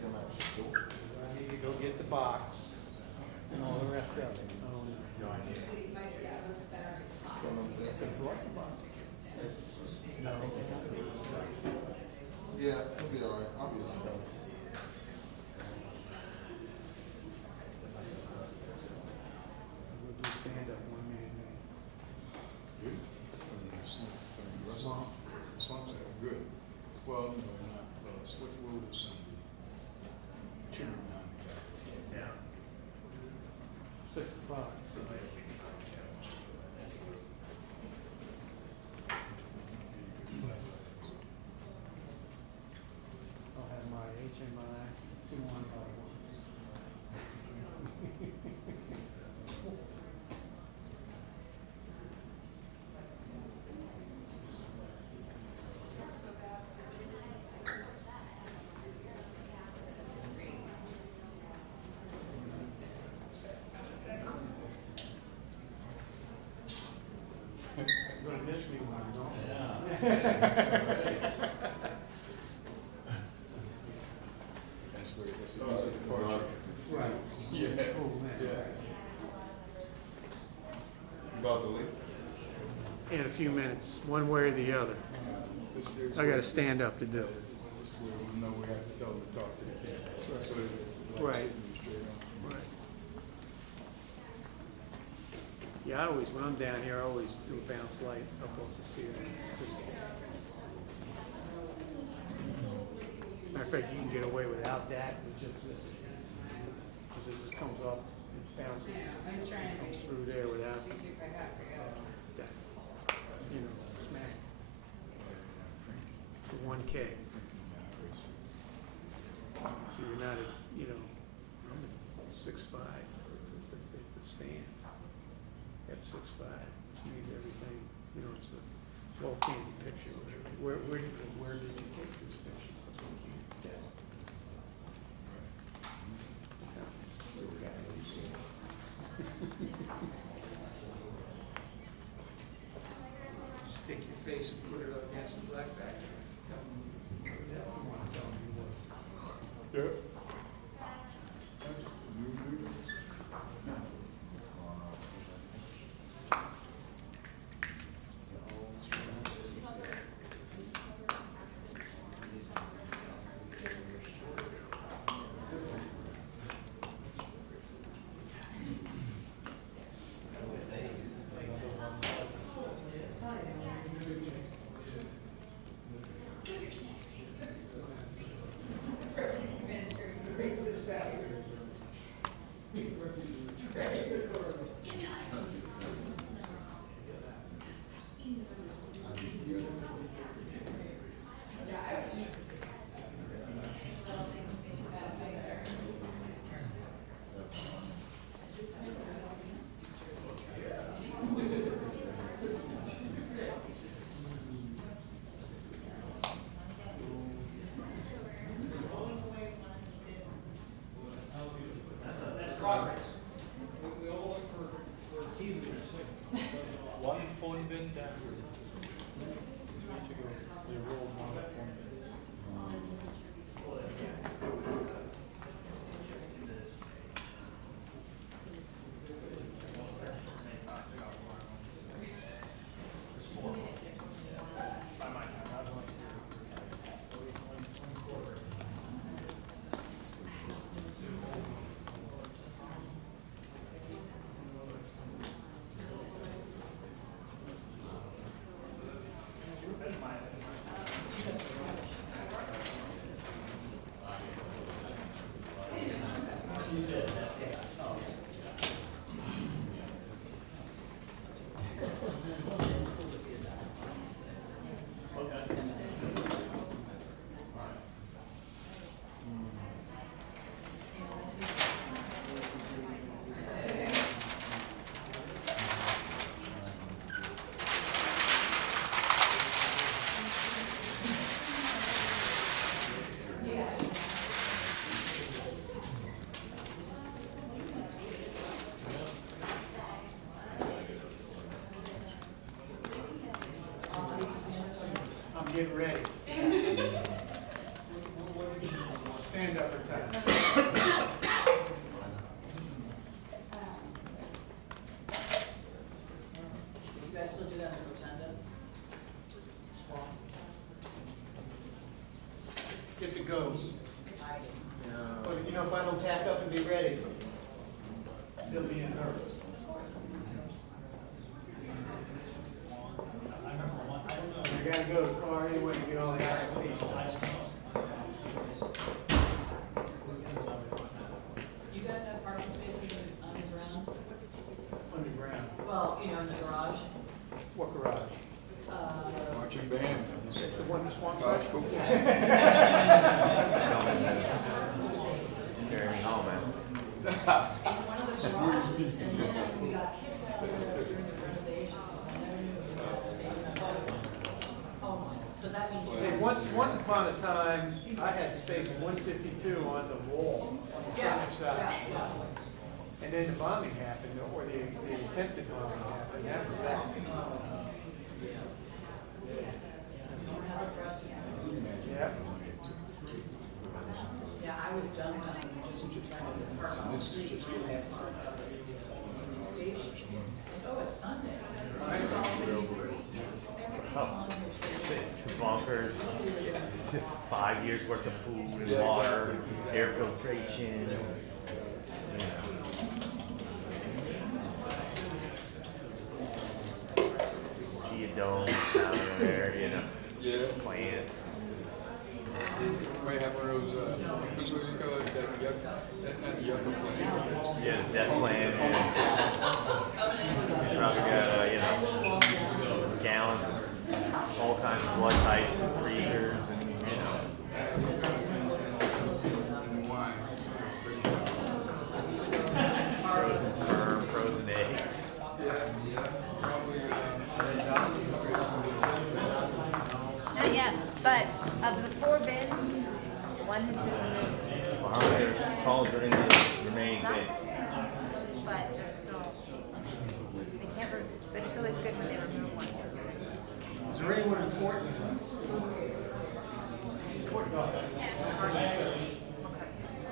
I need to go get the box and all the rest of it. No. Yeah, it'll be all right. I'll be all right. We'll do stand up 1 minute. Good. Swamps are good. Well, no, not plus. What's the word of Sunday? Chimney behind the guys. Yeah. 6 o'clock. I'll have my HMI 2151. You're gonna miss me when I'm gone. That's where, that's the departure. Right. Yeah. Oh, man. Yeah. About the leak? In a few minutes, one way or the other. I gotta stand up to do it. This is where we know we have to tell them to talk to the camera. So they Right. move straight on. Right. Yeah, I always, when I'm down here, I always do a bounce light up off the ceiling. Just- Matter of fact, you can get away without that, with just this. Because this just comes up, it bounces, comes through there without that, you know, smack. The 1K. So you're not at, you know, I'm at 6'5", it's at the stand. F6'5", which means everything, you know, it's a well candy picture. Where did you take this picture? Because we can't tell. It's a still guy. Just take your face and put it up against the black back. Tell them, come on, tell them you would. Yeah. That's the new dude. get ready. Stand up for time. You guys still do that in Rotunda? Get the goes. But you know, if I don't pack up and be ready, they'll be nervous. You gotta go to the car anyway to get all the applications. Do you guys have parking spaces underground? Underground. Well, you know, in the garage? What garage? Marching band. The one that's one College side? football. Carry me home, man. In one of the garages, and then we got kicked out during the renovations. I never knew we had space. Oh my, so that means. Hey, once upon a time, I had space 152 on the wall on the south side. And then the bombing happened, or the attempted bombing happened. That was that. Yeah. Yeah, I was dumbfounded, just trying to park on the street. Station. Oh, it's Sunday. It's bonkers. 5 years worth of food and water, air filtration. Geodomes down there, plants. Might have one of those, which one do you call it, that yucca, not yucca plant. Yeah, the death plant. Probably got, gallons of all kinds of blood types and freezers and, And wine. frozen sperm, frozen eggs. Probably, Not yet, but of the 4 bins, one has been removed. Well, how many calls are in the remaining bin? But they're still, they can't, but it's always good when they remove one. Is there anyone important? Important.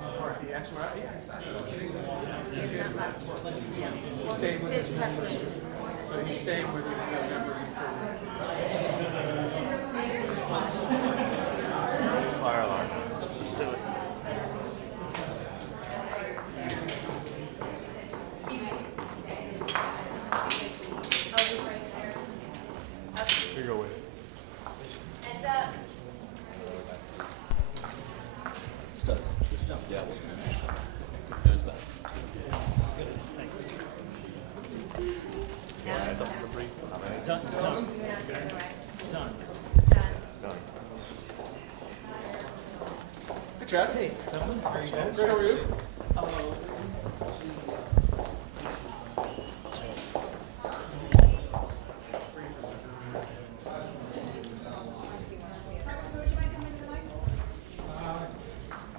McCarthy, that's right. Yes, I know. There's not left. Yeah. Well, Staying with his us. president is still. So he's staying with his member until. Fire alarm. Let's do it. Here you go with it. And, It's done. Yeah. Done, it's done. It's done. Good job. Hey, gentlemen, how are you guys? Good, how are you?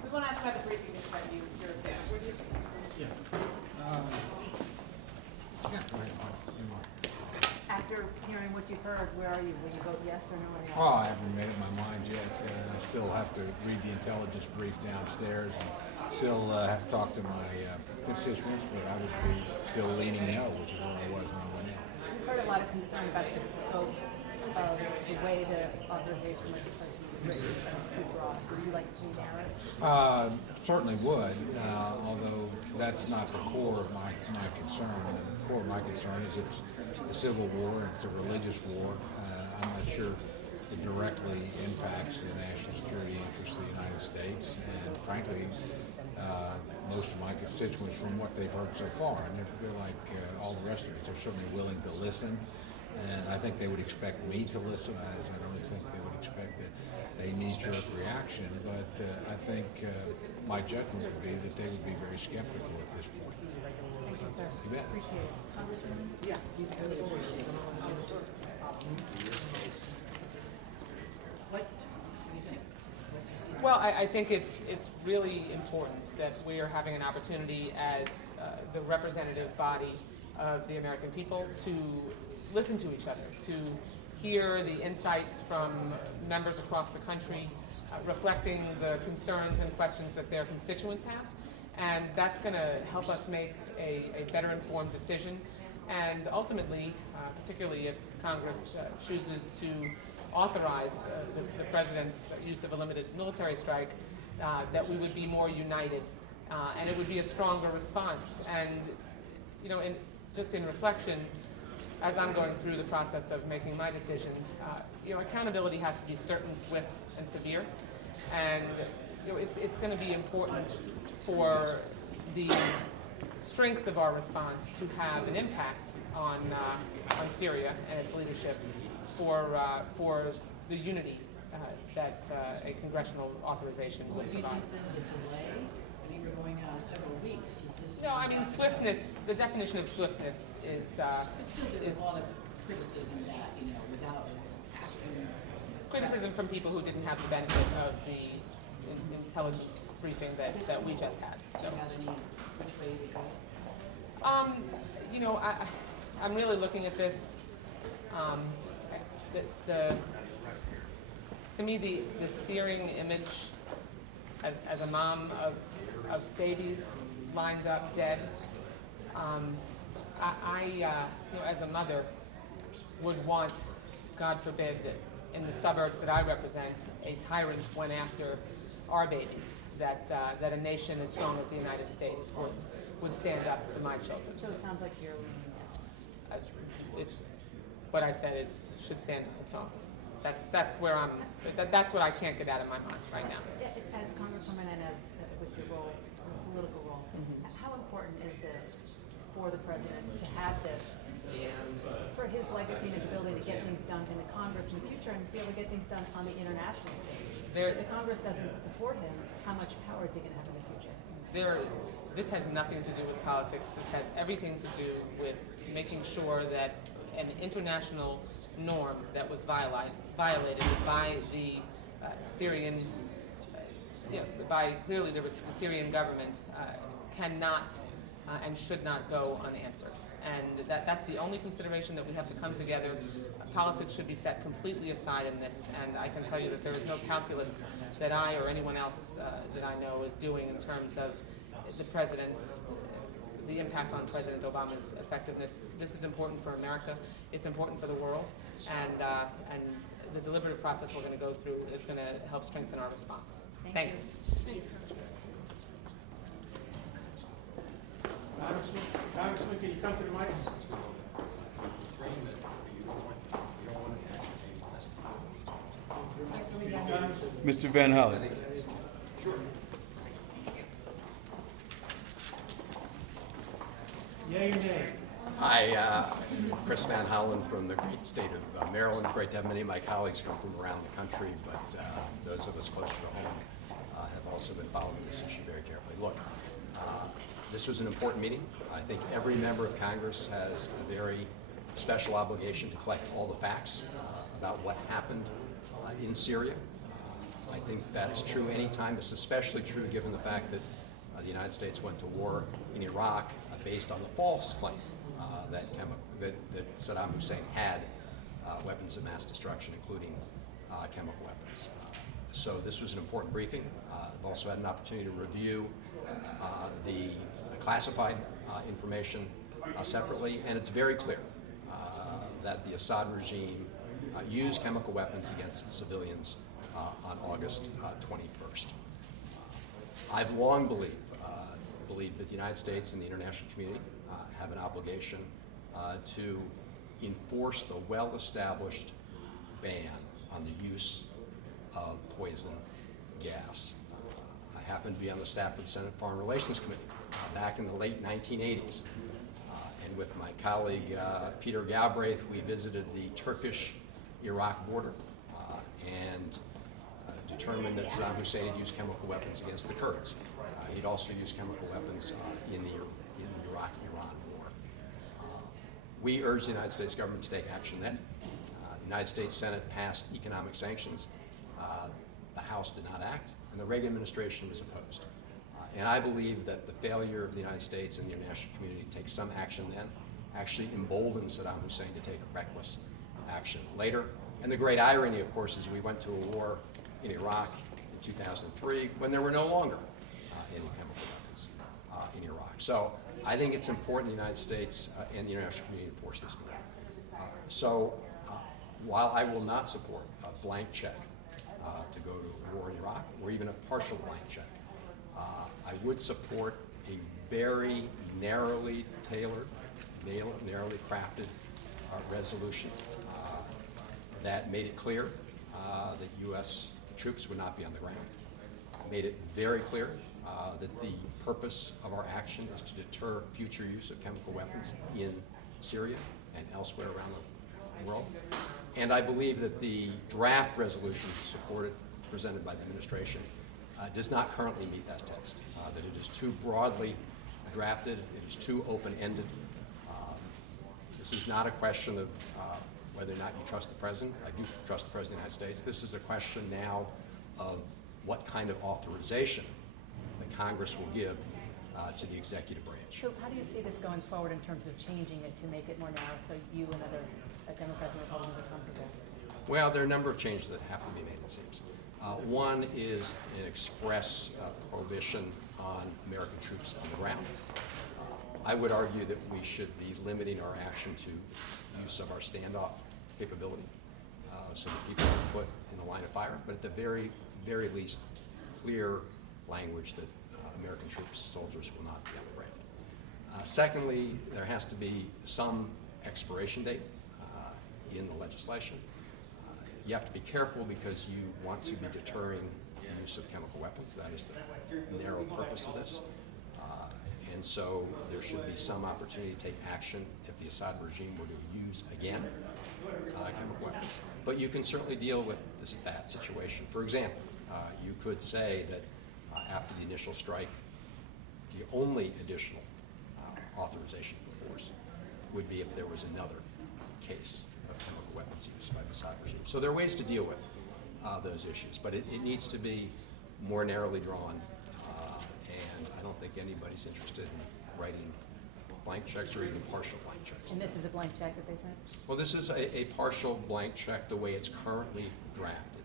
We want to ask about the briefing just about you, your affair. Where do you? After hearing what you've heard, where are you? Will you vote yes or no? Oh, I haven't made up my mind yet. I still have to read the intelligence brief downstairs and still have to talk to my constituents, but I would be still leaning no, which is where I was when I went in. We've heard a lot of concern about the scope of the way the authorization legislation is written as too broad. Would you like to narrow it? Certainly would, although that's not the core of my concern. The core of my concern is it's a civil war, it's a religious war. I'm not sure it directly impacts the national security interests of the United States, and frankly, most of my constituents, from what they've heard so far, and they're like all the rest of us, they're certainly willing to listen, and I think they would expect me to listen, as I don't think they would expect a knee-jerk reaction, but I think my judgment would be that they would be very skeptical at this point. Thank you, sir. You bet. Appreciate it. Congressman? Yeah. What do you think? Well, I think it's really important that we are having an opportunity as the representative body of the American people to listen to each other, to hear the insights from members across the country, reflecting the concerns and questions that their constituents have. And that's going to help us make a better informed decision. And ultimately, particularly if Congress chooses to authorize the President's use of a limited military strike, that we would be more united. And it would be a stronger response. And, you know, just in reflection, as I'm going through the process of making my decision, you know, accountability has to be certain, swift, and severe. And you know, it's going to be important for the strength of our response to have an impact on Syria and its leadership, for the unity that a congressional authorization will provide. I mean, we're going several weeks. Is this? No, I mean swiftness. The definition of swiftness is. But still, there's a lot of criticism that without acting. Criticism from people who didn't have the benefit of the intelligence briefing that we just had. So. Which way to go? You know, I'm really looking at this. To me, the searing image as a mom of babies lined up dead. You know, as a mother, would want, God forbid, in the suburbs that I represent, a tyrant went after our babies. That a nation as strong as the United States would stand up for my children. So it sounds like you're leaning yes. What I said should stand on its own. That's where I'm. That's what I can't get out of my mind right now. As Congresswoman and as with your role, political role, how important is this for the President to have this for his legacy and his ability to get things done in the Congress in the future and be able to get things done on the international stage? If the Congress doesn't support him, how much power is he going to have in the future? This has nothing to do with politics. This has everything to do with making sure that an international norm that was violated by the Syrian, clearly the Syrian government cannot and should not go unanswered. And that's the only consideration that we have to come together. Politics should be set completely aside in this, and I can tell you that there is no calculus that I or anyone else that I know is doing in terms of the impact on President Obama's effectiveness. This is important for America. It's important for the world, and the deliberative process we're going to go through is going to help strengthen our response. Thanks. Thanks. Congressman, can you come to the mic? Mr. Van Hollen. Sure. Yay or nay? Hi, Chris Van Hollen from the great state of Maryland. Great to have many of my colleagues come from around the country, but those of us closer to home have also been following this issue very carefully. Look, this was an important meeting. I think every member of Congress has a very special obligation to collect all the facts about what happened in Syria. I think that's true anytime. It's especially true given the fact that the United States went to war in Iraq based on the false claim that Saddam Hussein had weapons of mass destruction, including chemical weapons. So this was an important briefing. I've also had an opportunity to review the classified information separately, and it's very clear that the Assad regime used chemical weapons against civilians on August 21st. I've long believed that the United States and the international community have an obligation to enforce the well-established ban on the use of poison gas. I happened to be on the staff of the Senate Foreign Relations Committee back in the late 1980s. And with my colleague Peter Galbraith, we visited the Turkish-Iraq border and determined that Saddam Hussein had used chemical weapons against the Kurds. He'd also used chemical weapons in the Iraq-Iran war. We urged the United States government to take action then. The United States Senate passed economic sanctions. The House did not act, and the Reagan administration was opposed. And I believe that the failure of the United States and the international community to take some action then actually emboldened Saddam Hussein to take reckless action later. And the great irony, of course, is we went to a war in Iraq in 2003 when there were no longer any chemical weapons in Iraq. So I think it's important the United States and the international community enforce this goal. While I will not support a blank check to go to war in Iraq, or even a partial blank check, I would support a very narrowly tailored, narrowly crafted resolution that made it clear that U.S. troops would not be on the ground. Made it very clear that the purpose of our action is to deter future use of chemical weapons in Syria and elsewhere around the world. And I believe that the draft resolution presented by the administration does not currently meet that text, that it is too broadly drafted, it is too open-ended. This is not a question of whether or not you trust the President. I do trust the President of the United States. This is a question now of what kind of authorization the Congress will give to the executive branch. So how do you see this going forward in terms of changing it to make it more narrow so you and other Democrats and Republicans are comfortable? Well, there are a number of changes that have to be made, it seems. One is an express prohibition on American troops on the ground. I would argue that we should be limiting our action to use of our standoff capability so that people are put in the line of fire, but at the very, very least, clear language that American troops, soldiers will not be on the ground. Secondly, there has to be some expiration date in the legislation. You have to be careful because you want to be deterring use of chemical weapons. That is the narrow purpose of this. And so there should be some opportunity to take action if the Assad regime were to use again chemical weapons. But you can certainly deal with that situation. For example, you could say that after the initial strike, the only additional authorization for force would be if there was another case of chemical weapons used by the Assad regime. So there are ways to deal with those issues, but it needs to be more narrowly drawn, and I don't think anybody's interested in writing blank checks or even partial blank checks. And this is a blank check that they sent? Well, this is a partial blank check the way it's currently drafted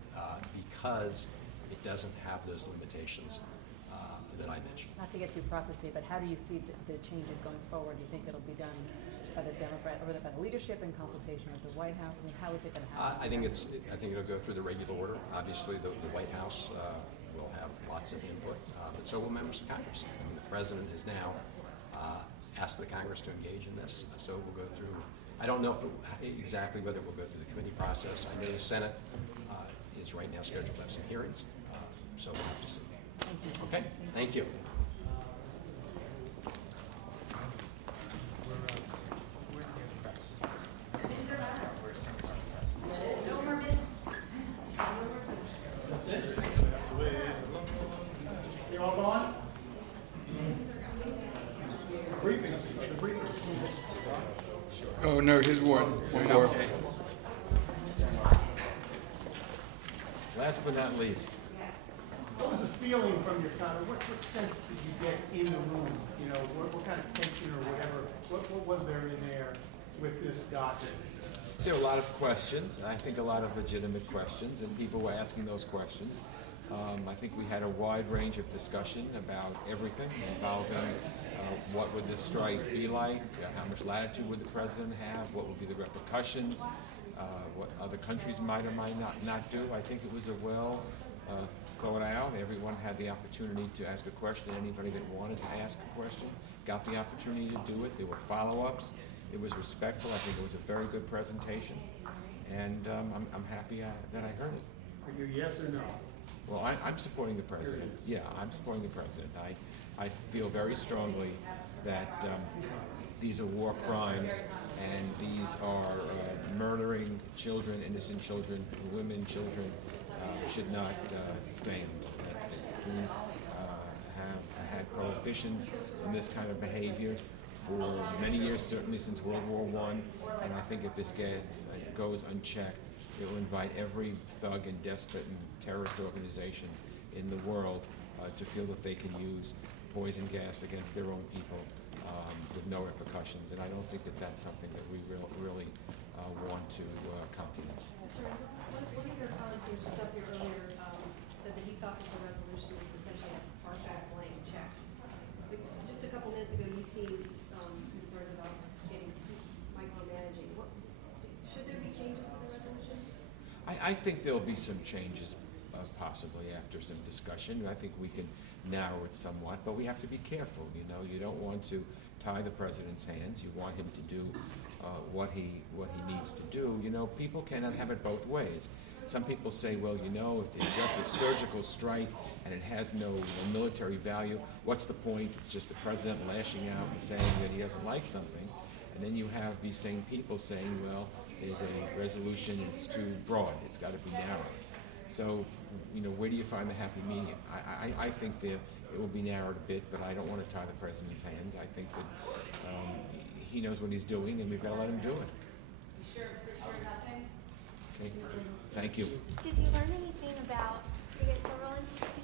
because it doesn't have those limitations that I mentioned. Not to get too processy, but how do you see the changes going forward? Do you think it'll be done by the Democrat or by the leadership in consultation with the White House? I mean, how is it going to happen? I think it'll go through the regular order. Obviously, the White House will have lots of input, but so will members of Congress. I mean, the President has now asked the Congress to engage in this, so we'll go through. I don't know exactly whether we'll go through the committee process. I know the Senate is right now scheduled to have some hearings, so we'll have to see. Thank you. Okay, thank you. You all gone? Briefing. Oh, no, here's one more. Last but not least, What was the feeling from your time? What sense did you get in the room? You know, what kind of tension or whatever? What was there in there with this document? there were a lot of questions, I think a lot of legitimate questions, and people were asking those questions. I think we had a wide range of discussion about everything involving what would this strike be like, how much latitude would the president have, what would be the repercussions, what other countries might or might not do. I think it was a well thought out. Everyone had the opportunity to ask a question. Anybody that wanted to ask a question got the opportunity to do it. There were follow-ups. It was respectful. I think it was a very good presentation, and I'm happy that I heard it. Are you yes or no? Well, I'm supporting the president. Yeah, I'm supporting the president. I feel very strongly that these are war crimes, and these are murdering children, innocent children, women, children, should not stand. We have had prohibitions on this kind of behavior for many years, certainly since World War I, and I think if this goes unchecked, it will invite every thug and despot and terrorist organization in the world to feel that they can use poison gas against their own people with no repercussions. And I don't think that that's something that we really want to countenance. One of your colleagues who was just up here earlier said that he thought that the resolution was essentially a partial blank check. But just a couple minutes ago, you seemed concerned about getting too micromanaging. Should there be changes to the resolution? I think there'll be some changes possibly after some discussion. I think we can narrow it somewhat, but we have to be careful. You know, you don't want to tie the president's hands. You want him to do what he needs to do. You know, people cannot have it both ways. Some people say, well, you know, if it's just a surgical strike and it has no military value, what's the point? It's just the president lashing out and saying that he doesn't like something. And then you have these same people saying, well, there's a resolution and it's too broad. It's got to be narrow. So, you know, where do you find the happy medium? I think that it will be narrowed a bit, but I don't want to tie the president's hands. I think that he knows what he's doing, and we've got to let him do it. Okay. Thank you. Did you learn anything about, did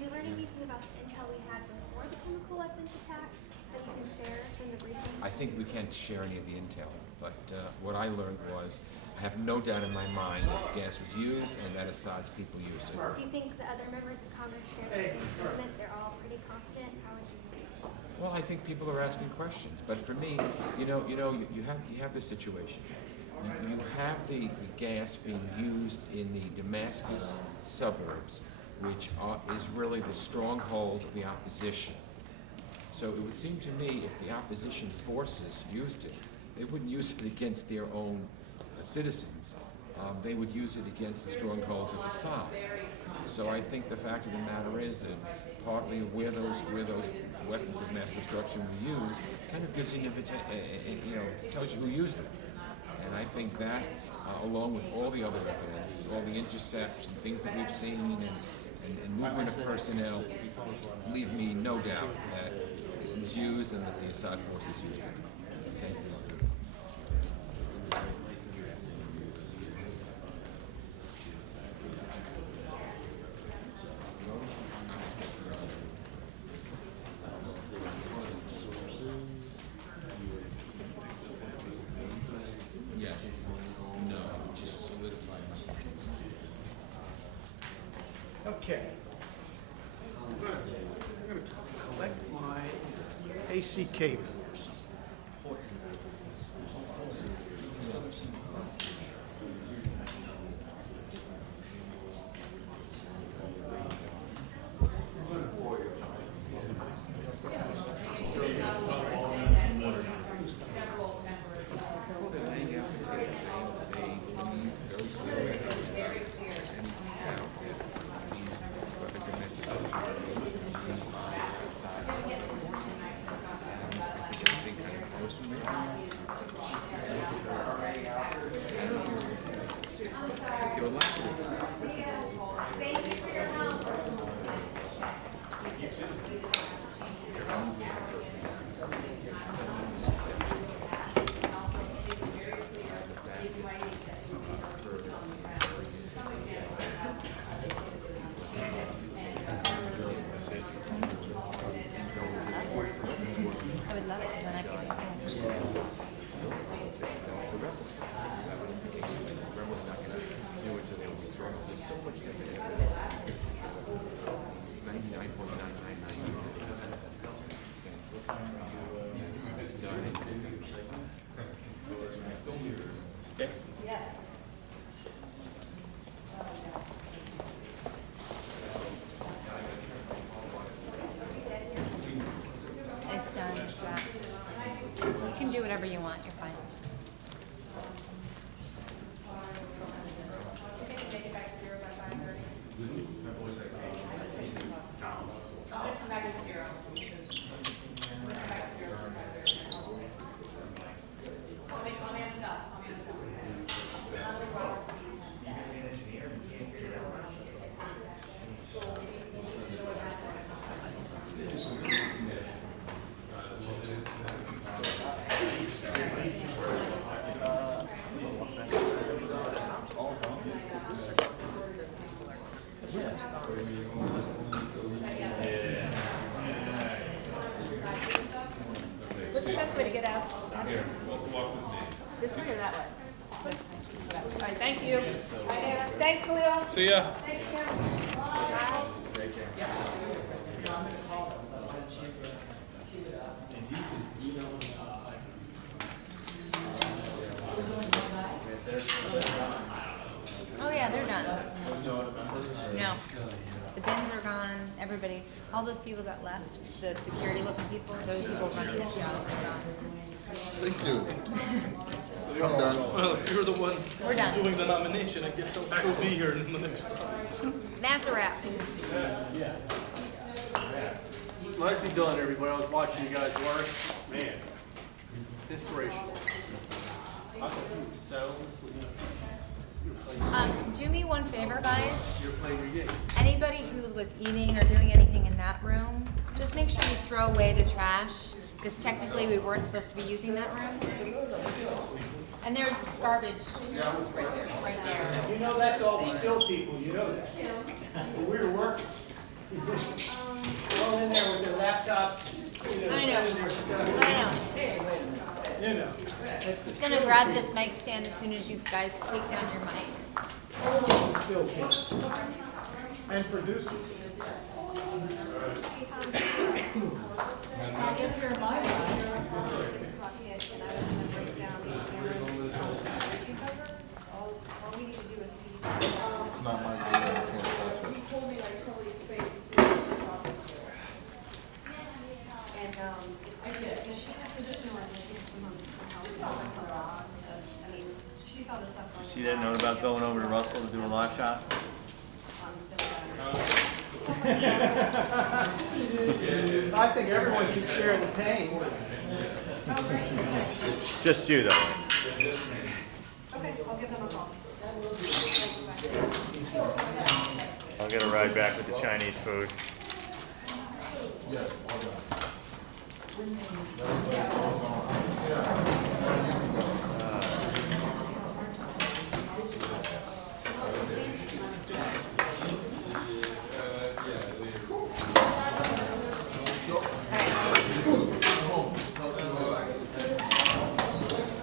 you learn anything about the intel we had before the chemical weapons attacks that you can share from the briefing? I think we can't share any of the intel, but what I learned was I have no doubt in my mind that gas was used and that Assad's people used it. Do you think the other members of Congress share the same statement? They're all pretty confident? How would you think? Well, I think people are asking questions, but for me, you have this situation. You have the gas being used in the Damascus suburbs, which is really the stronghold of the opposition. So it would seem to me if the opposition forces used it, they wouldn't use it against their own citizens. They would use it against the strongholds of Assad. So I think the fact of the matter is that partly where those weapons of mass destruction were used kind of gives you tells you who used them. And I think that, along with all the other evidence, all the intercepts and things that we've seen and movement of personnel, leave me no doubt that it was used and that the Assad forces used it. Okay? Yes. No, just solidify my. Okay. I'm going to collect my AC cables. Thanks, Khalil. See ya. Thanks, Kim. Oh yeah, they're done. No. The bins are gone, everybody, all those people that left, the security looking people, those people running the show, they're gone. Thank you. I'm done. Well, if you're the one We're done. doing the nomination, I guess I'll still be here in the next time. That's a wrap. Nicely done, everybody. I was watching you guys work. Man, inspirational. I thought you were sound asleep. You were playing Do me one favor, guys. You're playing your game. Anybody who was eating or doing anything in that room, just make sure you throw away the trash, because technically we weren't supposed to be using that room. And there's garbage right there. You know that's all the still people, you know that. We were working. They're all in there with their laptops, you know, I know. doing their stuff. I know. You know. Just gonna grab this mic stand as soon as you guys take down your mics. All the still people. And producers. It's not my game, I can't touch it. He told me like totally spaced to see what he was talking about. And, I did, and she had position on it, somehow, she saw a lot. I mean, she saw the stuff on. See that note about going over to Russell to do a live shot? I think everyone should share the pain. Just you, though. Okay, I'll give them a call. I'll get a ride back with the Chinese food. Yes,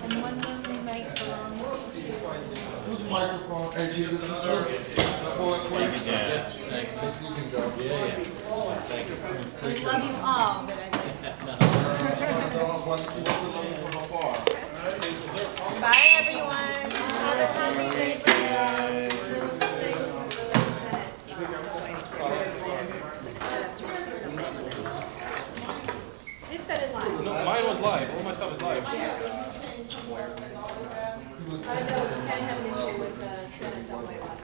And one lonely mic belongs to... Whose microphone? Hey, you just sure. Pull it quick. Yes, thanks. You can go. Yeah. Thank you. I love you all, but Bye, everyone. Have a happy day for This fed in line. No, mine was live. All my stuff is live. I know, it's kind of have an issue with the Senate's all the way left.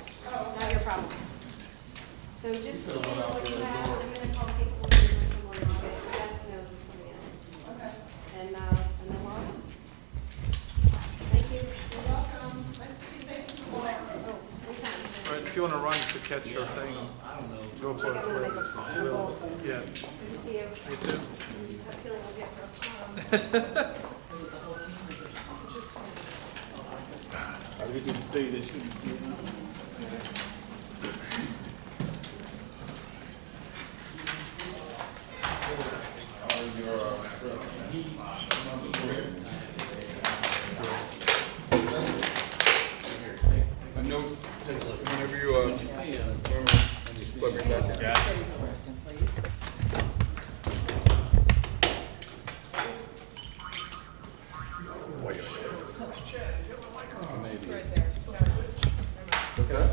Not your problem. So just keep in what you have, I'm gonna call take some of someone, okay, ask knows what's coming in. Okay. And then we're on. Thank you. You're welcome. Nice to see you. Thank you. Oh, anytime. All right, if you want to run to catch your thing, go for it. Yeah. Good to see you. Me too. I have a feeling we'll get there. We can stay this shouldn't be. A note, whenever you, let me back. Yeah. What's that?